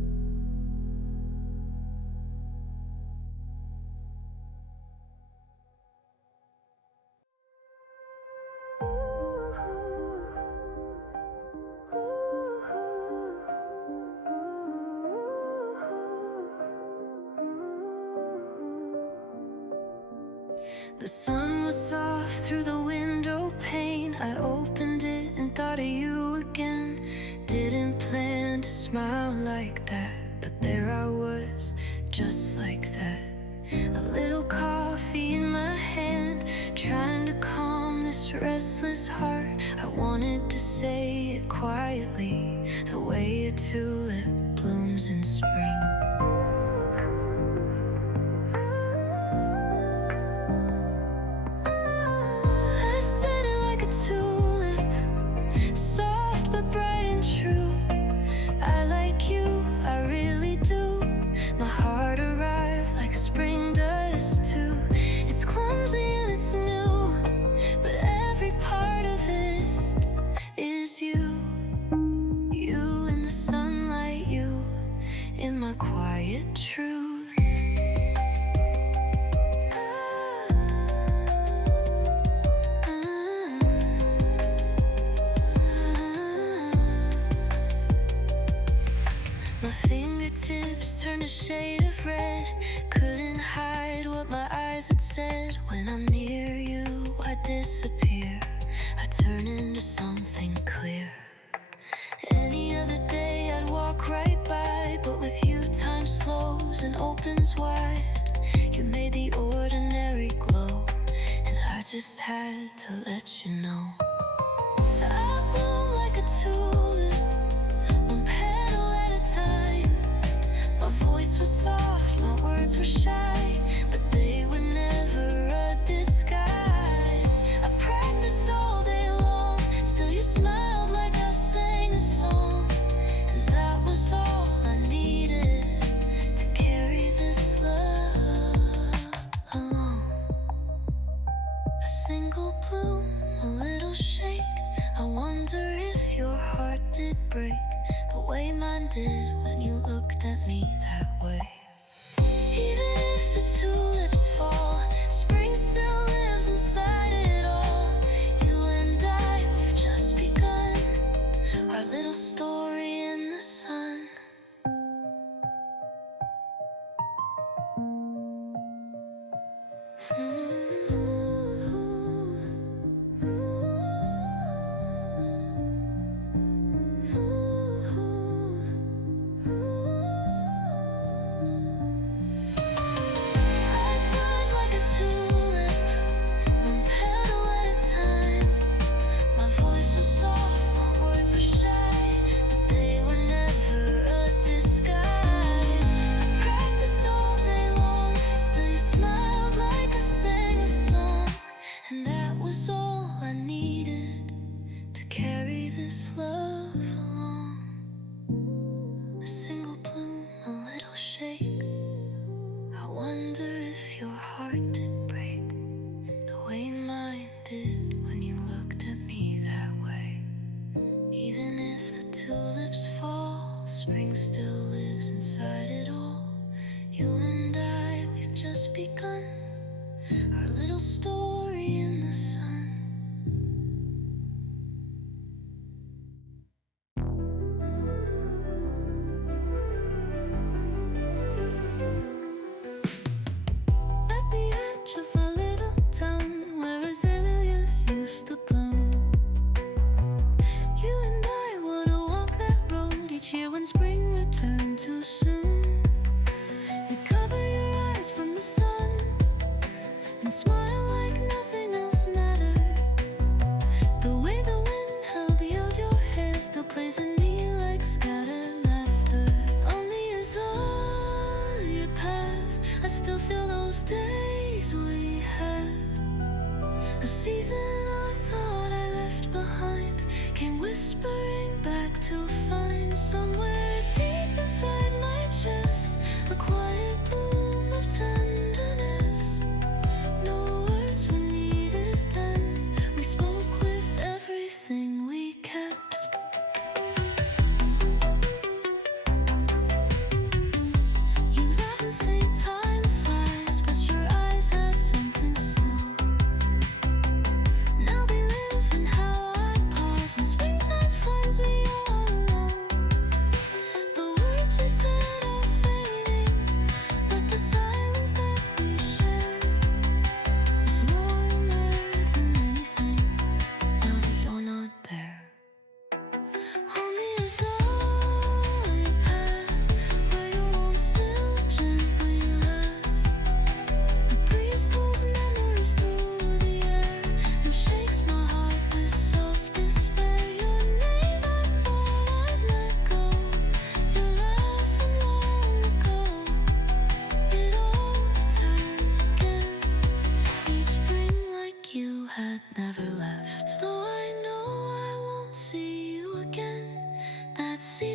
The sun was soft through the window pane. I opened it and thought of you again. Didn't plan to smile like that, but there I was, just like that. A little coffee in my hand, trying to calm this restless heart. I wanted to say it quietly, the way a tulip blooms in spring. I said it like a tulip, soft but bright and true. I like you, I really do. My heart arrived like spring does too. It's clumsy and it's new, but every part of it is you. You in the sunlight, you in my quiet truth. My fingertips turned a shade of red. Couldn't hide what my eyes had said. When I'm near you, I disappear. I turn into something clear. Any other day I'd walk right by, but with you time slows and opens wide. You made the ordinary glow, and I just had to let you know. I bloom like a tulip, one petal at a time. My voice was soft, my words were shy, but they were never a disguise. I practiced all day long, still you smiled like I sang a song. And that was all I needed to carry this love along. A single bloom, a little shake. I wonder if your heart did break the way mine did when you looked at me that way. Even if the tulips fall, spring still lives inside it all. You and I, we've just begun our little story in the sun. Of a little town where Azaleas used to bloom, you and I would walk that road each year when spring returned too soon. You'd cover your eyes from the sun and smile like nothing else mattered. The way the wind held your hair still plays in me like scattered laughter. On the Azalea path, I still feel those days we had. A season I thought I left behind came whispering back to find somewhere deep inside my chest a quiet bloom of tenderness. No words were needed then, we spoke with everything we kept. You laugh and say time flies, but your eyes had something slow. Now they live in how I pause when springtime finds me all alone.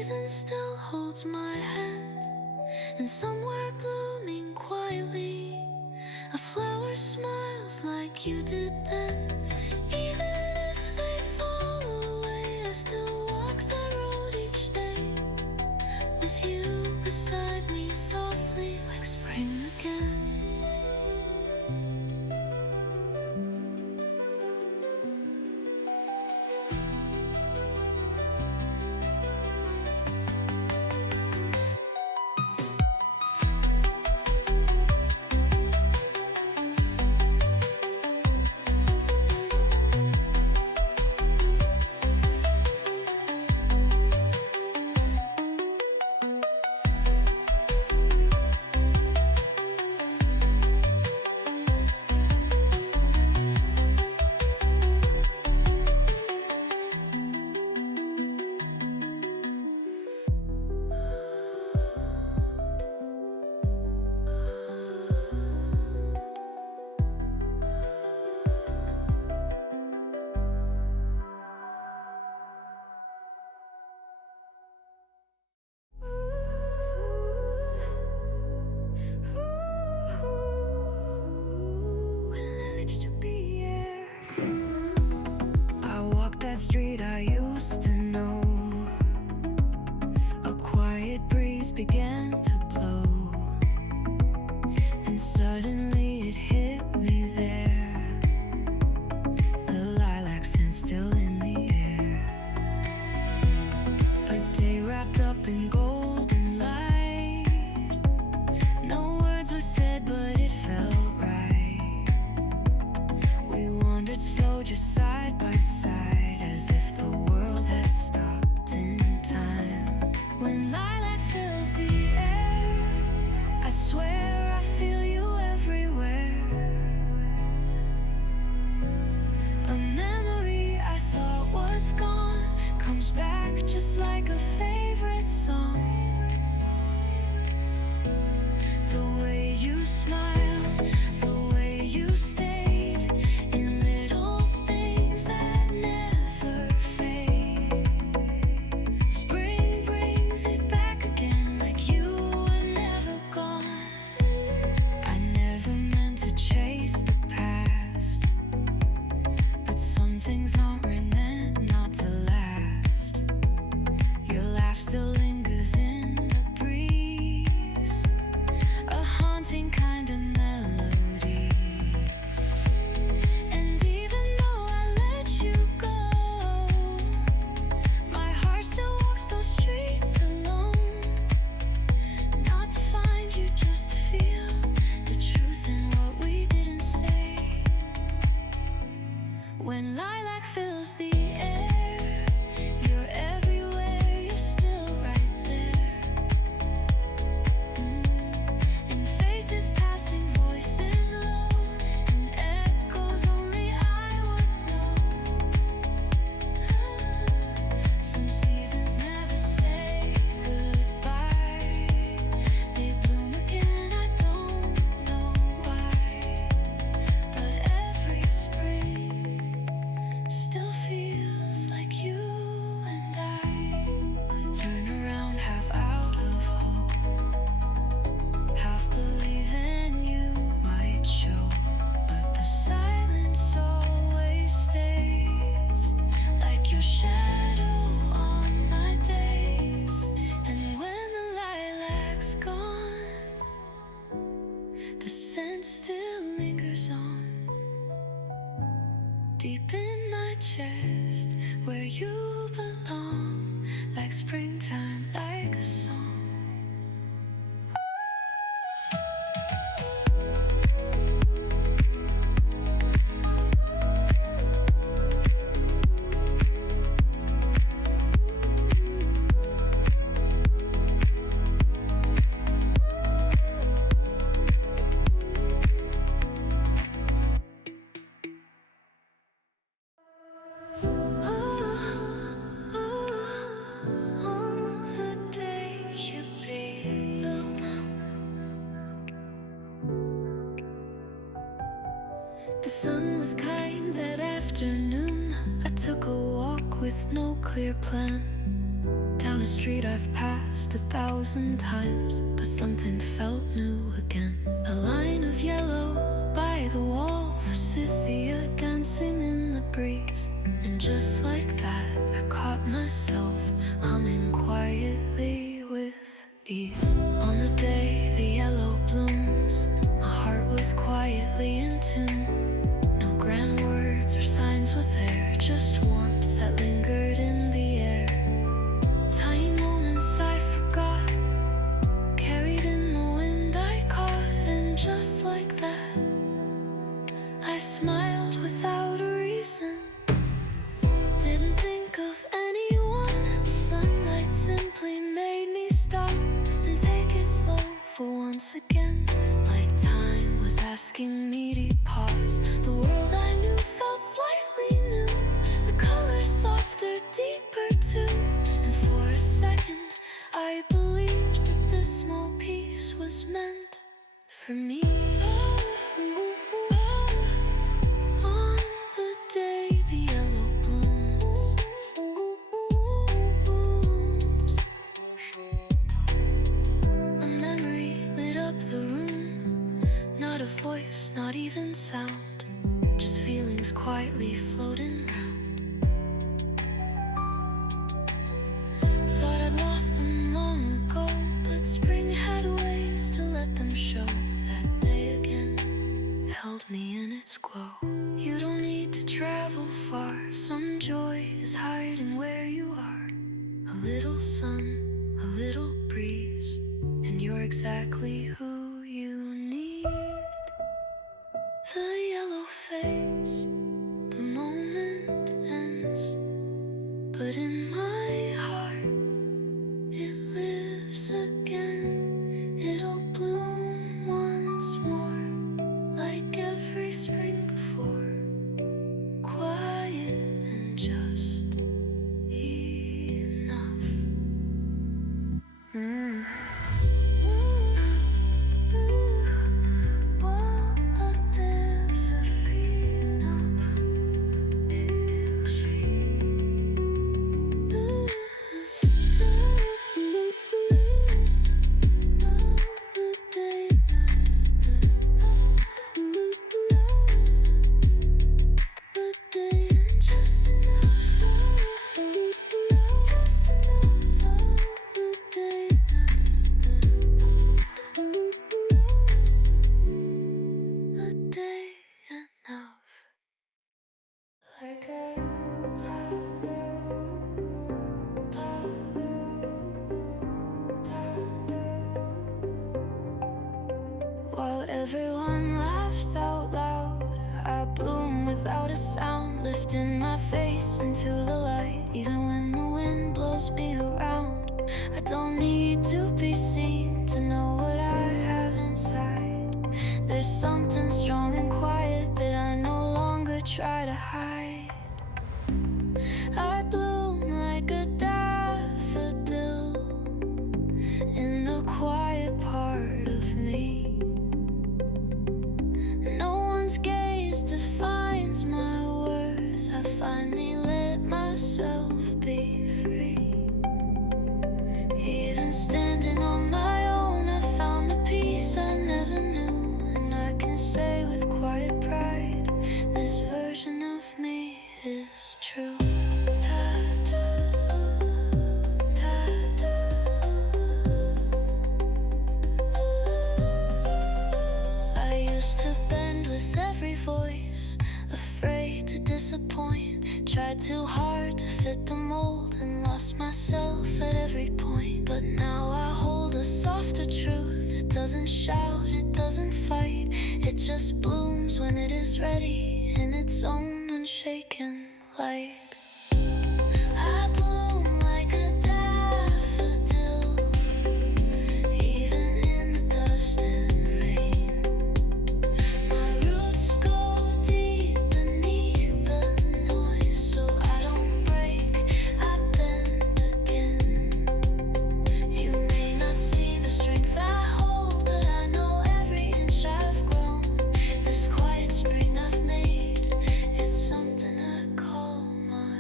season still holds my hand, and somewhere blooming quietly, a flower smiles like you did then. Even if they fall away, I still walk that road each day, with you beside me softly like spring again. That street I used to know, a quiet breeze began to blow, and suddenly it hit me there, the lilac scent still in the air, a day wrapped up in golden light, no words were said but it felt right, we wandered slow just side by side, as if the world had stopped in time. When lilac fills the air, I swear I feel you everywhere. A memory I thought was gone comes back just like a favorite song. The way you smiled, the way you stayed in little things that never fade. Spring brings it back again like you were never gone. I never meant to chase the past, but some things aren't meant not to last. Your laugh still lingers in the breeze, a haunting kind of melody. And even though I let you go, my heart still walks those streets alone, not to find you, just to feel the truth in what we didn't say. When lilac fills the air, you're everywhere, you're still right there. In faces passing, voices low, and echoes only I would know. Some seasons never say goodbye, they bloom again, I don't know why, but every spring still feels like you and I. Turn around half out of hope, half believing you might show, but the silence always stays like your shadow on my days. And when the lilac's gone, the scent still lingers on, deep in my chest where you belong, like springtime, like a song. The sun was kind that afternoon. I took a walk with no clear plan, down Down a street I've passed 1,000 times, but something felt new again. A line of yellow by the wall, forsythia dancing in the breeze. And just like that, I caught myself humming quietly with ease. On the day the yellow blooms, my heart was quietly in tune. No grand words or signs were there, just warmth that lingered in the air. Tiny moments I forgot, carried in the wind I caught. And just like that, I smiled without a reason. Didn't think of anyone, the sunlight simply made me stop and take it slow for once again. Like time was asking me to pause. The world I knew felt slightly new, the colors softer, deeper too. And for a second I believed that this small piece was meant for me. On the day the yellow blooms, a memory lit up the room. Not a voice, not even sound, just feelings quietly floating round. Thought I'd lost them long ago, but spring had ways to let them show. That day again held me in its glow. You don't need to travel far, some joy is hiding where you are. A little sun, a little breeze, and you're exactly who you need. The yellow fades, the moment ends, but in my heart it lives again. It'll bloom once more, like every spring before, quiet and just enough. Well, but there's enough. While everyone laughs out loud, I bloom without a sound, lifting my face into the light. Even when the wind blows me around, I don't need to be seen to know what I have inside. There's something strong and quiet that I no longer try to hide. I bloom like a daffodil in the quiet part of me. No one's gaze defines my worth. I finally let myself be free. Even standing on my own, I found the peace I never knew. And I can say with quiet pride, this version of me is true. I used to bend with every voice, afraid to disappoint. Tried too hard to fit the mold and lost myself at every point. But now I hold a softer truth. It doesn't shout, it doesn't fight. It just blooms when it is ready, in its own unshaken light. I bloom like a daffodil, even in the dust and rain. My roots go deep beneath the noise, so I don't break, I bend again. You may not see the strength I hold, but I know every inch I've grown. This quiet spring I've made, it's something I call my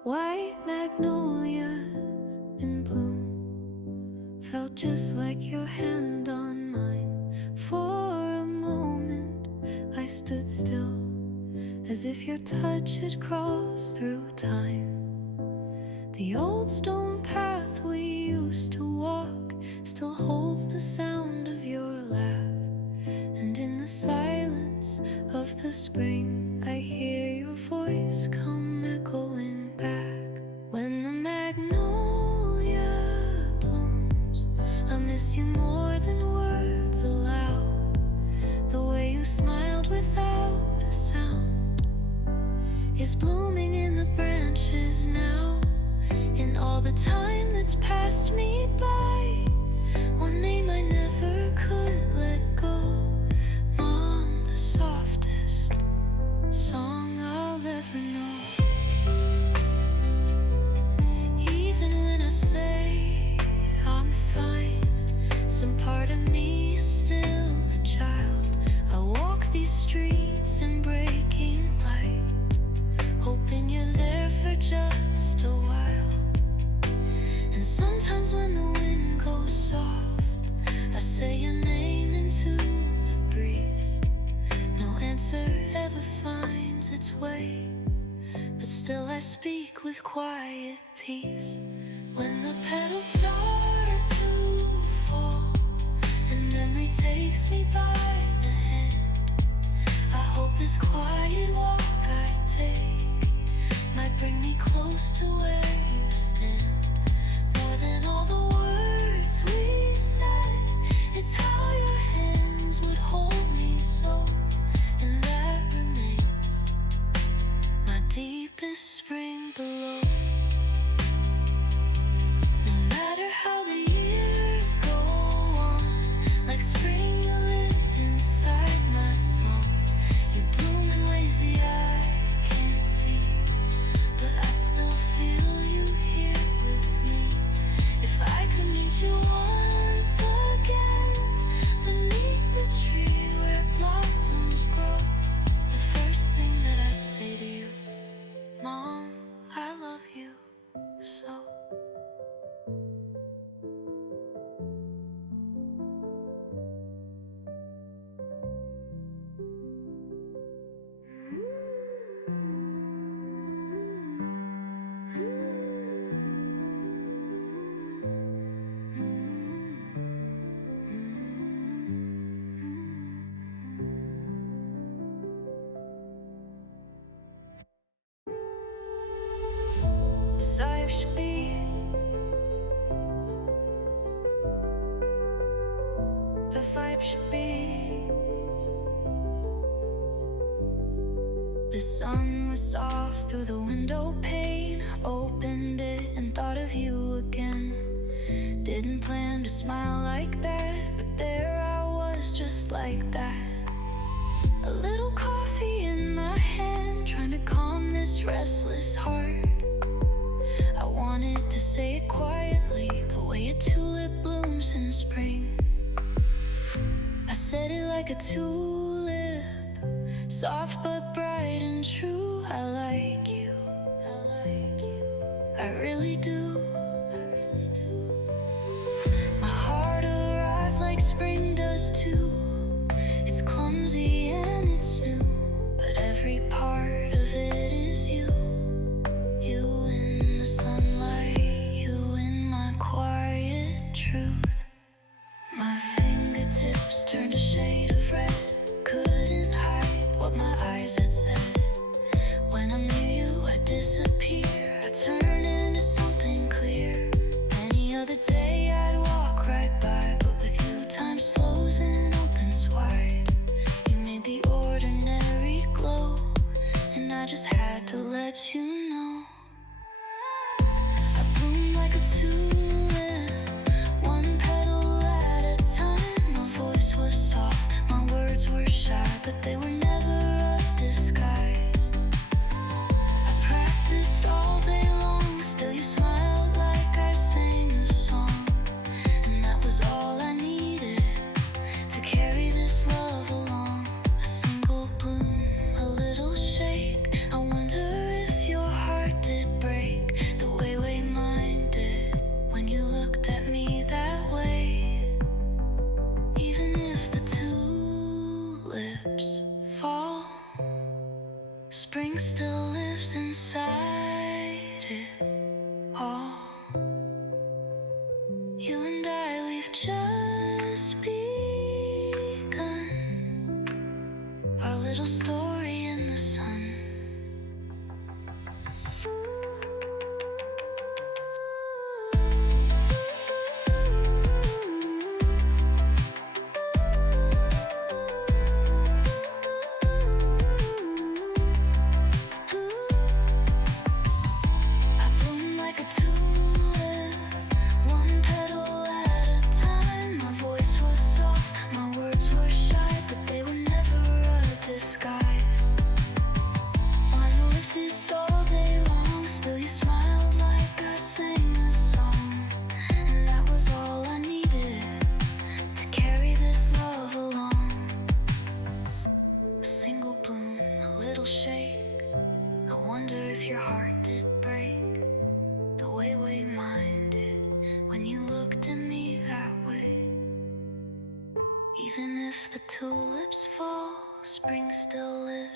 White magnolias in bloom felt just like your hand on mine. For a moment I stood still, as if your touch had crossed through time. The old stone path we used to walk still holds the sound of your laugh, and in the silence of the spring I hear your voice come echoing back. When the magnolia blooms, I miss you more than words allow. The way you smiled without a sound is blooming in the branches now. In all the time that's passed me by, one name I never could let go. Mom, the softest song I'll ever know. Even when I say I'm fine, some part of me is still a child. I walk these streets in breaking light, hoping you're there for just a while. And sometimes when the wind goes soft, I say your name into the breeze. No answer ever finds its way, but still I speak with quiet peace. When the petals start to fall and memory takes me by the hand, I hope this quiet walk I take might bring me close to where you stand. More than all the words we said, it's how your hands would hold me so, and that remains my deepest spring below. No matter how the years go on, like spring you live inside my song. You bloom in ways the eye can't see, but I still feel you here with me. If I could meet you once again beneath the tree where blossoms grow, the first thing that I'd say to you, Mom, I love you so. As I should be, the vibe should be. The sun was soft through the window pane. Opened it and thought of you again. Didn't plan to smile like that, but there I was just like that. A little coffee in my hand, trying to calm this restless heart. I wanted to say it quietly, the way a tulip blooms in spring. I said it like a tulip, soft but bright and true. I like you, I really do. My heart arrived like spring does too. It's clumsy and it's new, but every part of it is you. You in the sunlight, you in my quiet truth. My fingertips turned a shade of red, couldn't hide what my eyes had said. When I'm near you, I disappear, I turn into something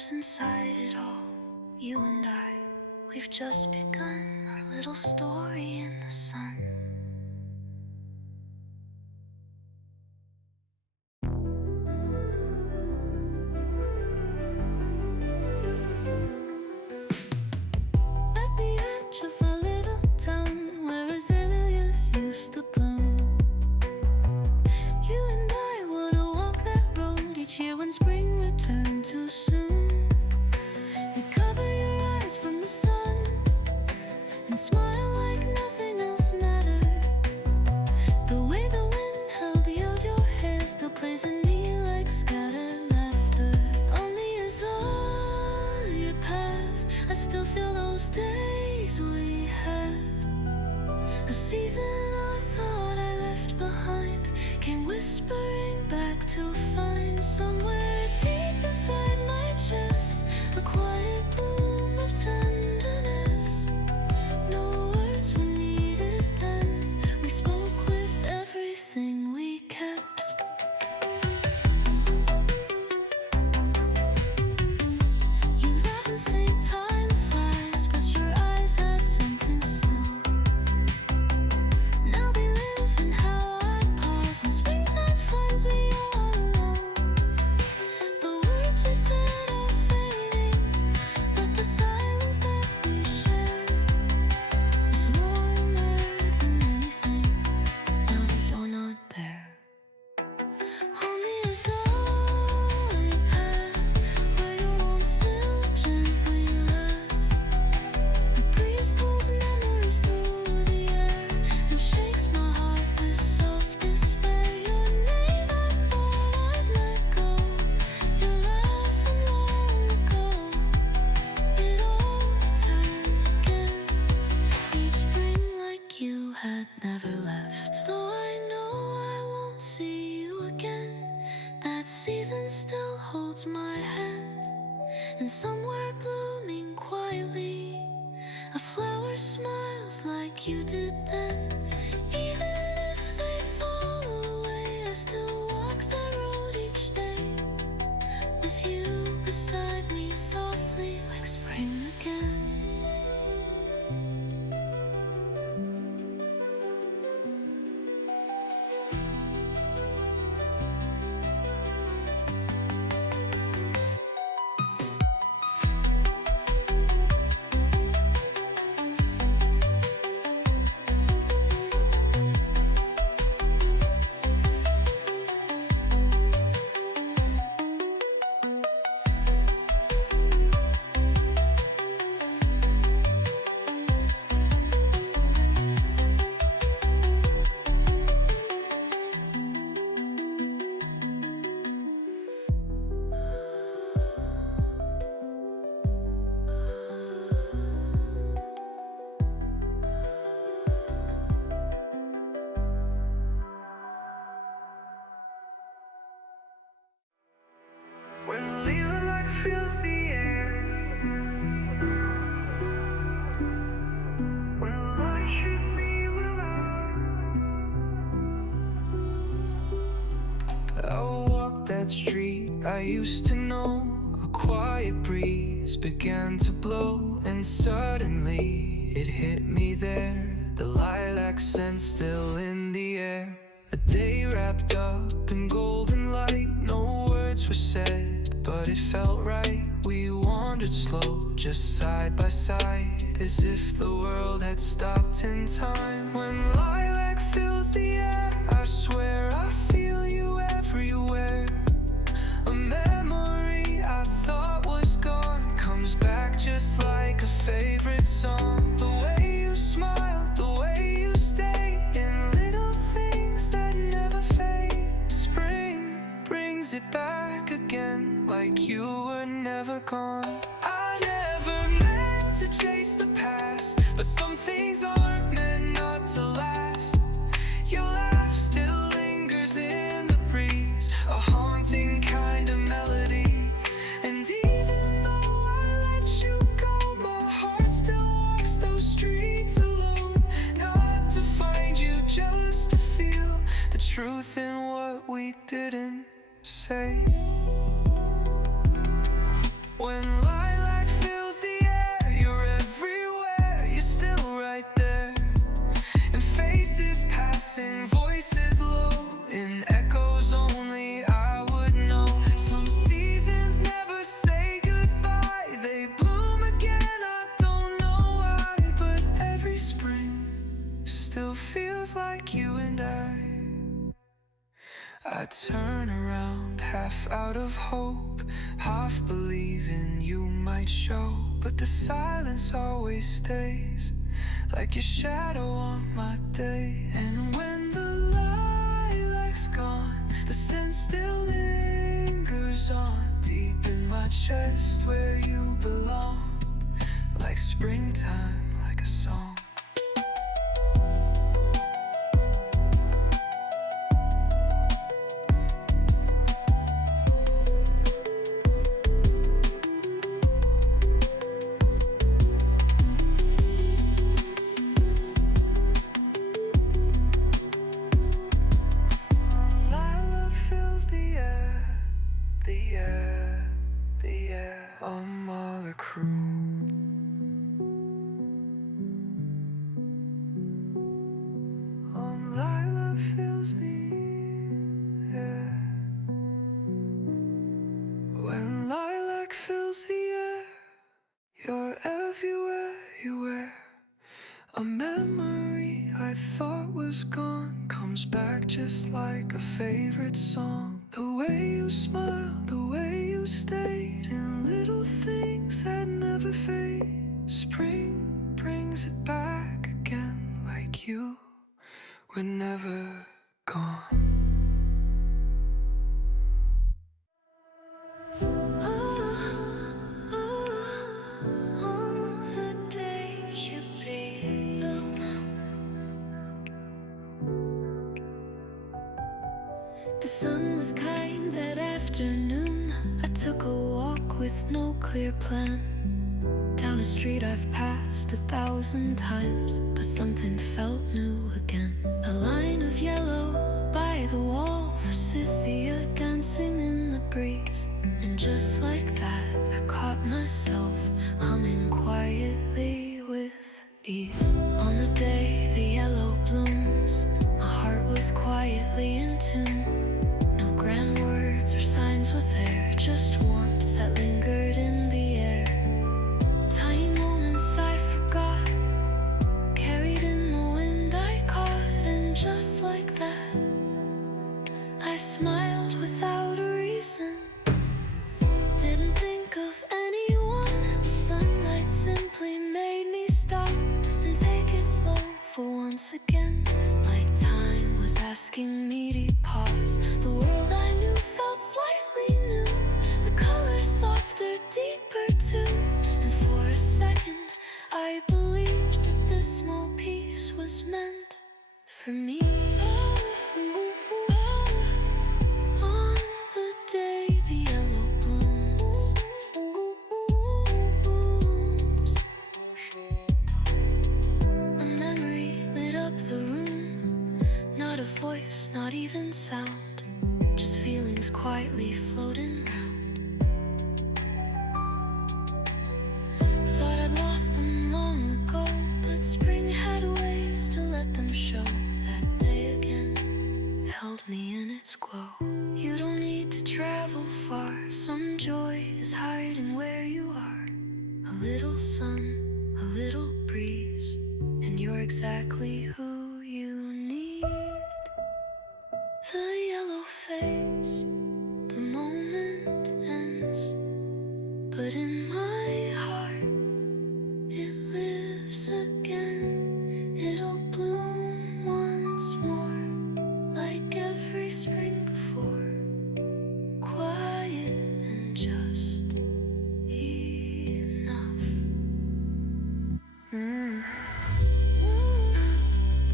lives inside it all. You and I, we've just begun our little story in the sun. At the edge of a little town where Azaleas used to bloom, you and I would walk that road each year when spring returned too soon. You'd cover your eyes from the sun and smile like nothing else mattered. The way the wind held your hair still plays in me like scattered laughter. Only as on your path, I still feel those days we had. A season I thought I left behind came whispering back to find somewhere deep inside my chest a quiet bloom of tenderness. No words were needed then. We spoke with everything we kept. You laugh and say time flies, but your eyes had something slow. Now they live in how I pause when springtime finds me all alone. The words we said are fading, but the silence that we share is warmer than anything now that you're not there. Only as I path where your warmth still gently lasts. The breeze pulls memories through the air and shakes my heart with soft despair. Your name I thought I'd let go, your laugh from long ago. It all returns again each spring like you had never left. Though I know I won't see you again, that season still holds my hand. And somewhere blooming quietly, a flower smiles like you did then. Even if they fall away, I still walk that road each day with you beside me softly like spring again. When Lilac fills the air, when light should be without, I'll walk that street I used to know. A quiet breeze began to blow, and suddenly it hit me there. The lilac scent still in the air. A day wrapped up in golden light. No words were said, but it felt right. We wandered slow, just side by side, as if the world had stopped in time. When lilac fills the air, I swear I feel you everywhere. A memory I thought was gone comes back just like a favorite song. The way you smile, the way you stay, in little things that never fade. Spring brings it back again like you were never gone. I never meant to chase the past, but some things aren't meant not to last. Your laugh still lingers in the breeze, a haunting kind of melody. And even though I let you go, my heart still walks those streets alone. Not to find you, just to feel the truth in what we didn't say. When lilac fills the air, you're everywhere, you're still right there. And faces passing, voices low, in echoes only I would know. Some seasons never say goodbye, they bloom again, I don't know why. But every spring still feels like you and I turn around, half out of hope, half believing you might show. But the silence always stays, like your shadow on my day. And when the lilac's gone, the scent still lingers on, deep in my chest where you belong, like springtime, like a song. When lilac fills the air, you're everywhere you wear. A memory I thought was gone comes back just like a favorite song. The way you smiled, the way you stayed, and little things that never fade. Spring brings it back again, like you were never gone. The sun was kind that afternoon. I took a walk with no clear plan, down a street I've passed 1,000 times, but something felt new again. A line of yellow by the wall, forsythia dancing in the breeze. And just like that, I caught myself humming quietly with ease. On the day the yellow blooms, my heart was quietly in tune. No grand words or signs were there, just warmth that lingered in the air. Tiny moments I forgot, carried in the wind I caught. And just like that, I smiled without a reason. Didn't think of anyone. The sunlight simply made me stop and take it slow for once again, like time was asking me to pause. The world I knew felt slightly new, the colors softer, deeper too. And for a second I believed that this small piece was meant for me. On the day the yellow blooms, a memory lit up the room. Not a voice, not even sound, just feelings quietly floating round. Thought I'd lost them long ago, but spring had ways to let them show. That day again held me in its glow. You don't need to travel far, some joy is hiding where you are. A little sun, a little breeze, and you're exactly who you need. The yellow fades, the moment ends, but in my heart it lives again. It'll bloom once more, like every spring before, quiet and just enough.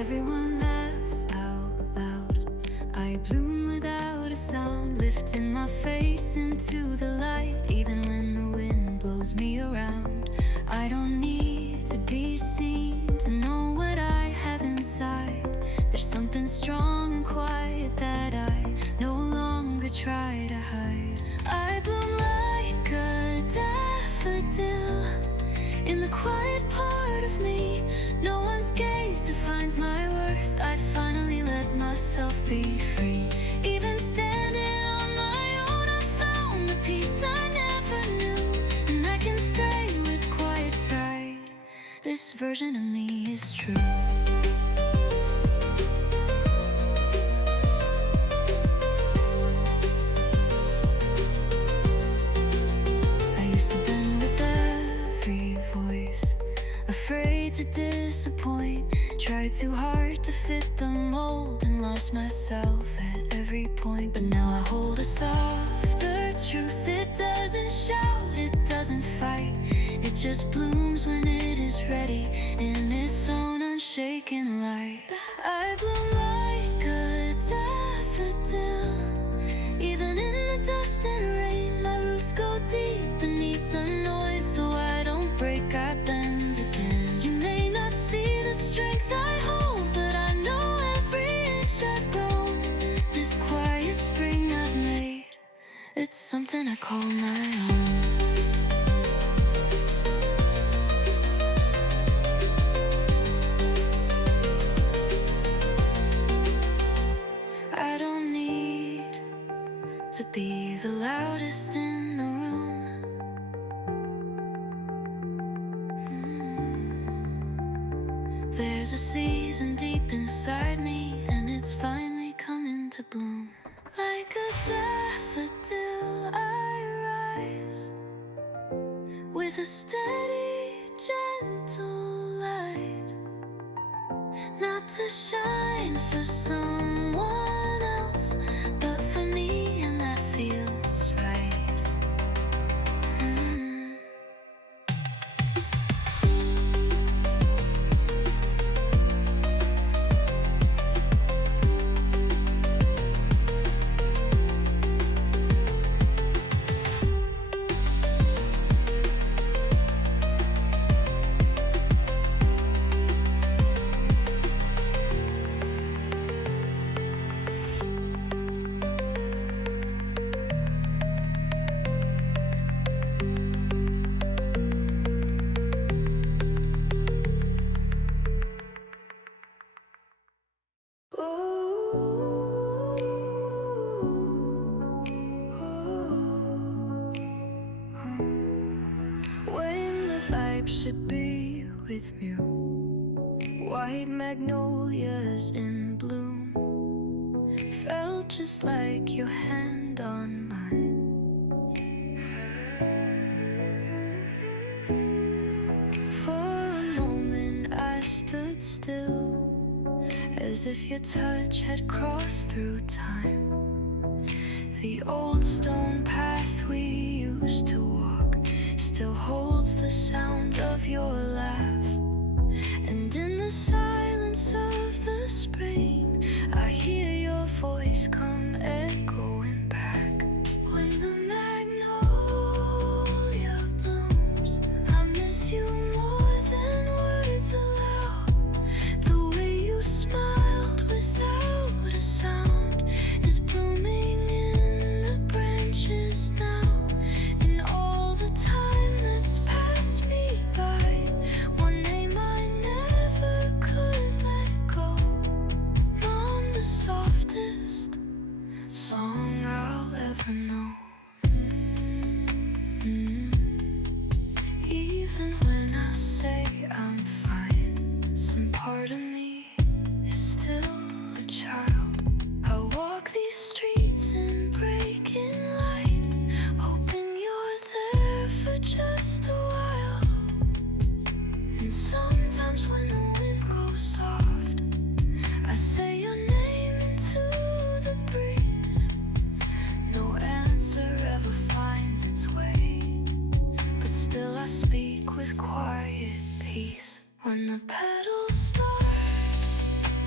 Everyone laughs out loud. I bloom without a sound, lifting my face into the light. Even when the wind blows me around, I don't need to be seen to know what I have inside. There's something strong and quiet that I no longer try to hide. I bloom like a daffodil in the quiet part of me. No one's gaze defines my worth. I finally let myself be free. Even standing on my own, I found the peace I never knew. And I can say with quiet pride, this version of me is true. Afraid to disappoint, tried too hard to fit the mold, and lost myself at every point. But now I hold a softer truth. It doesn't shout, it doesn't fight. It just blooms when it is ready in its own unshaken light. I bloom like a daffodil, even in the dust and rain. My roots go deep beneath the noise, so I don't break, I bend again. You may not see the strength I hold, but I know every inch I've grown. This quiet spring I've made, it's something I call my own. I don't need to be the loudest in the room. There's a season deep inside me, and it's finally coming to bloom. Like a daffodil I rise, with a steady, gentle light. Not to shine for someone else, but for me, and that feels right. When the vibe should be with you, white magnolias in bloom, felt just like your hand on mine. For a moment I stood still, as if your touch had crossed through time. The old stone path we used to walk still holds the sound of your laugh. And in the silence of the spring, I hear your voice come echoing back. When the magnolia blooms, I miss you more than words allow. The way you smiled without a sound is blooming in the branches now. And all the time that's passed me by, one name I never could let go. Mom, the softest song I'll ever know. Even when I say I'm fine, some part of me is still a child. I walk these streets in breaking light, hoping you're there for just a while. And sometimes when the wind goes soft, I say your name into the breeze. No answer ever finds its way, but still I speak with quiet peace. When the petals start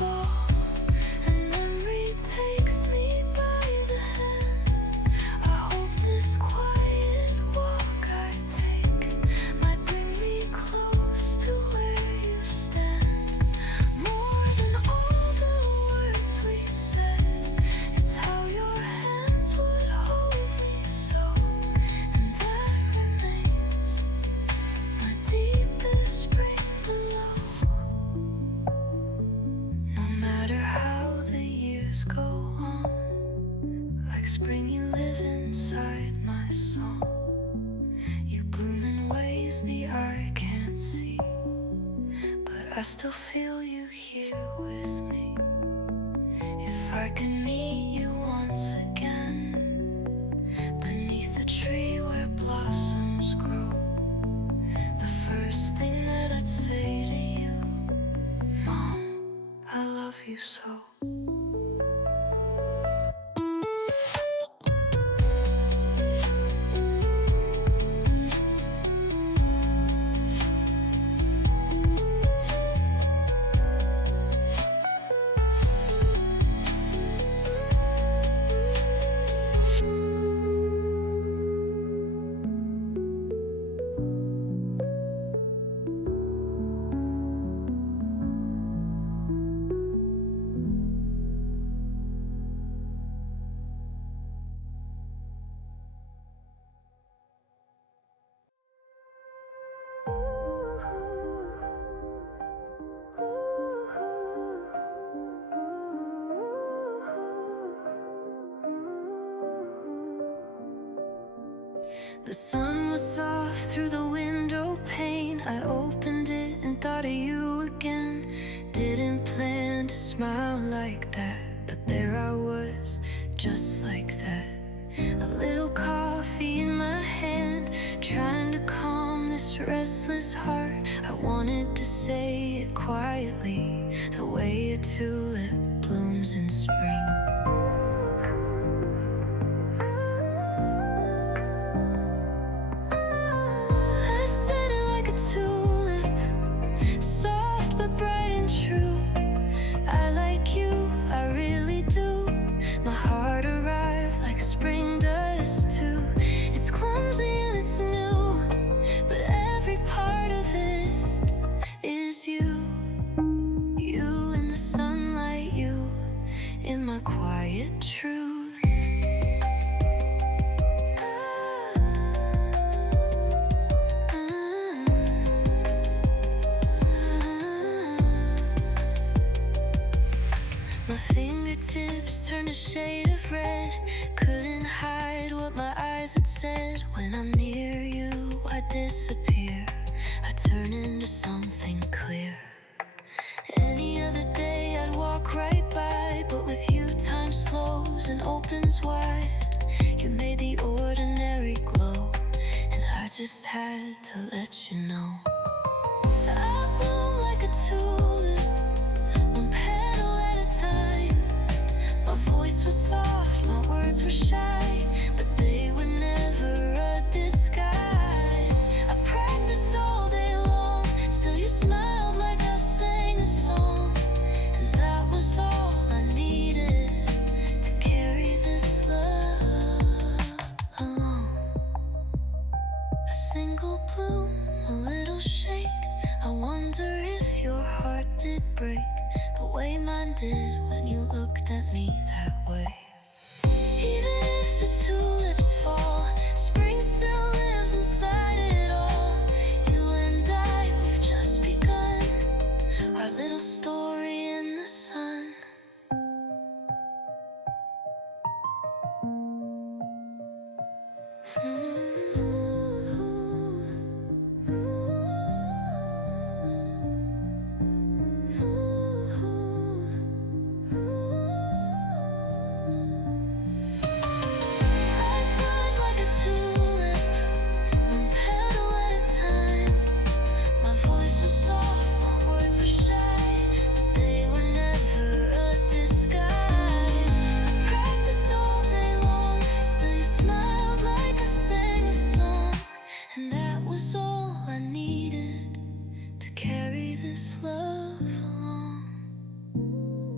fall, and memory takes me by the hand. I hope this quiet walk I take might bring me close to where you stand. More than all the words we said, it's how your hands would hold me so, and that remains my deepest spring below. No matter how the years go on, like spring you live inside my song. You bloom in ways the eye can't see, but I still feel you here with me. If I could meet you once again, beneath the tree where blossoms grow, the first thing that I'd say to you, Mom, I love you so. The sun was soft through the window pane. I opened it and thought of you again. Didn't plan to smile like that, but there I was, just like that. A little coffee in my hand, trying to calm this restless heart. I wanted to say it quietly, the way a tulip blooms in spring. I said it like a tulip, soft but bright and true. I like you, I really do. My heart arrived like spring does too. It's clumsy and it's new, but every part of it is you. You in the sunlight, you in my quiet truth. My fingertips turned a shade of red. Couldn't hide what my eyes had said. When I'm near you, I disappear. I turn into something clear. Any other day I'd walk right by, but with you time slows and opens wide. You made the ordinary glow, and I just had to let you know. I bloom like a tulip, one petal at a time. My voice was soft, my words were shy, but they were never a disguise. I practiced all day long, still you smiled like I sang a song. And that was all I needed to carry this love along. A single bloom, a little shake. I wonder if your heart did break the way mine did when you looked at me that way. Even if the tulips fall, spring still lives inside it all. You and I, we've just begun our little story in the sun.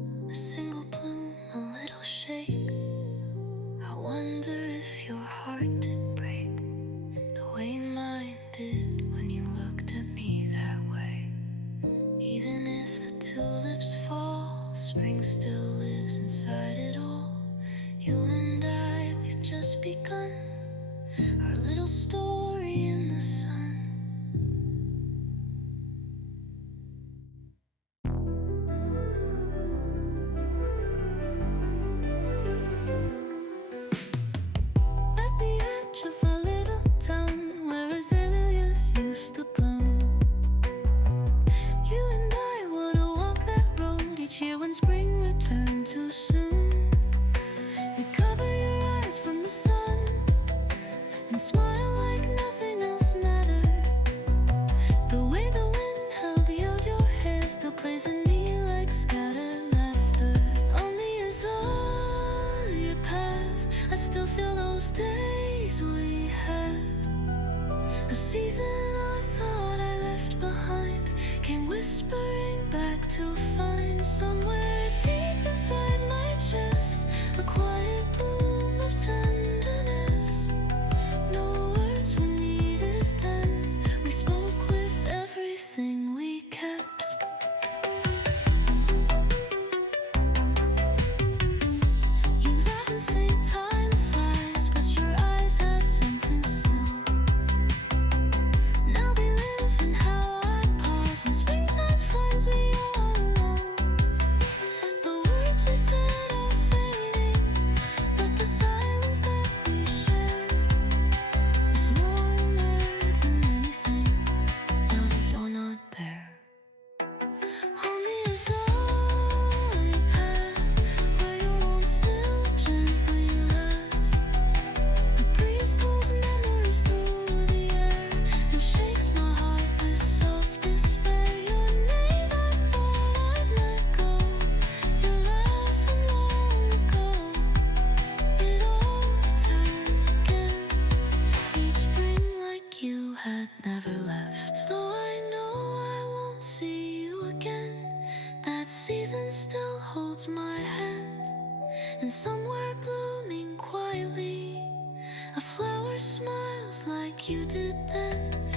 each year when spring returned too soon. You cover your eyes from the sun and smile like nothing else mattered. The way the wind held out your hair still plays in me like scattered laughter. Only as all your path, I still feel those days we had. A season I thought I left behind came whispering back to find somewhere deep inside my chest a quiet bloom of tenderness. No words were needed then. We spoke with everything we kept. You laugh and say time flies, but your eyes had something slow. Now they live in how I pause when springtime finds me all alone. The words we said are fading, but the silence that we share is warmer than anything. Now that you're not there, only as all your path where your warmth still gently lasts. The breeze pulls memories through the air and shakes my heart with soft despair. Your name I thought I'd let go, your laugh from long ago. It all returns again each spring like you had never left. Though I know I won't see you again, that season still holds my hand. And somewhere blooming quietly, a flower smiles like you did then.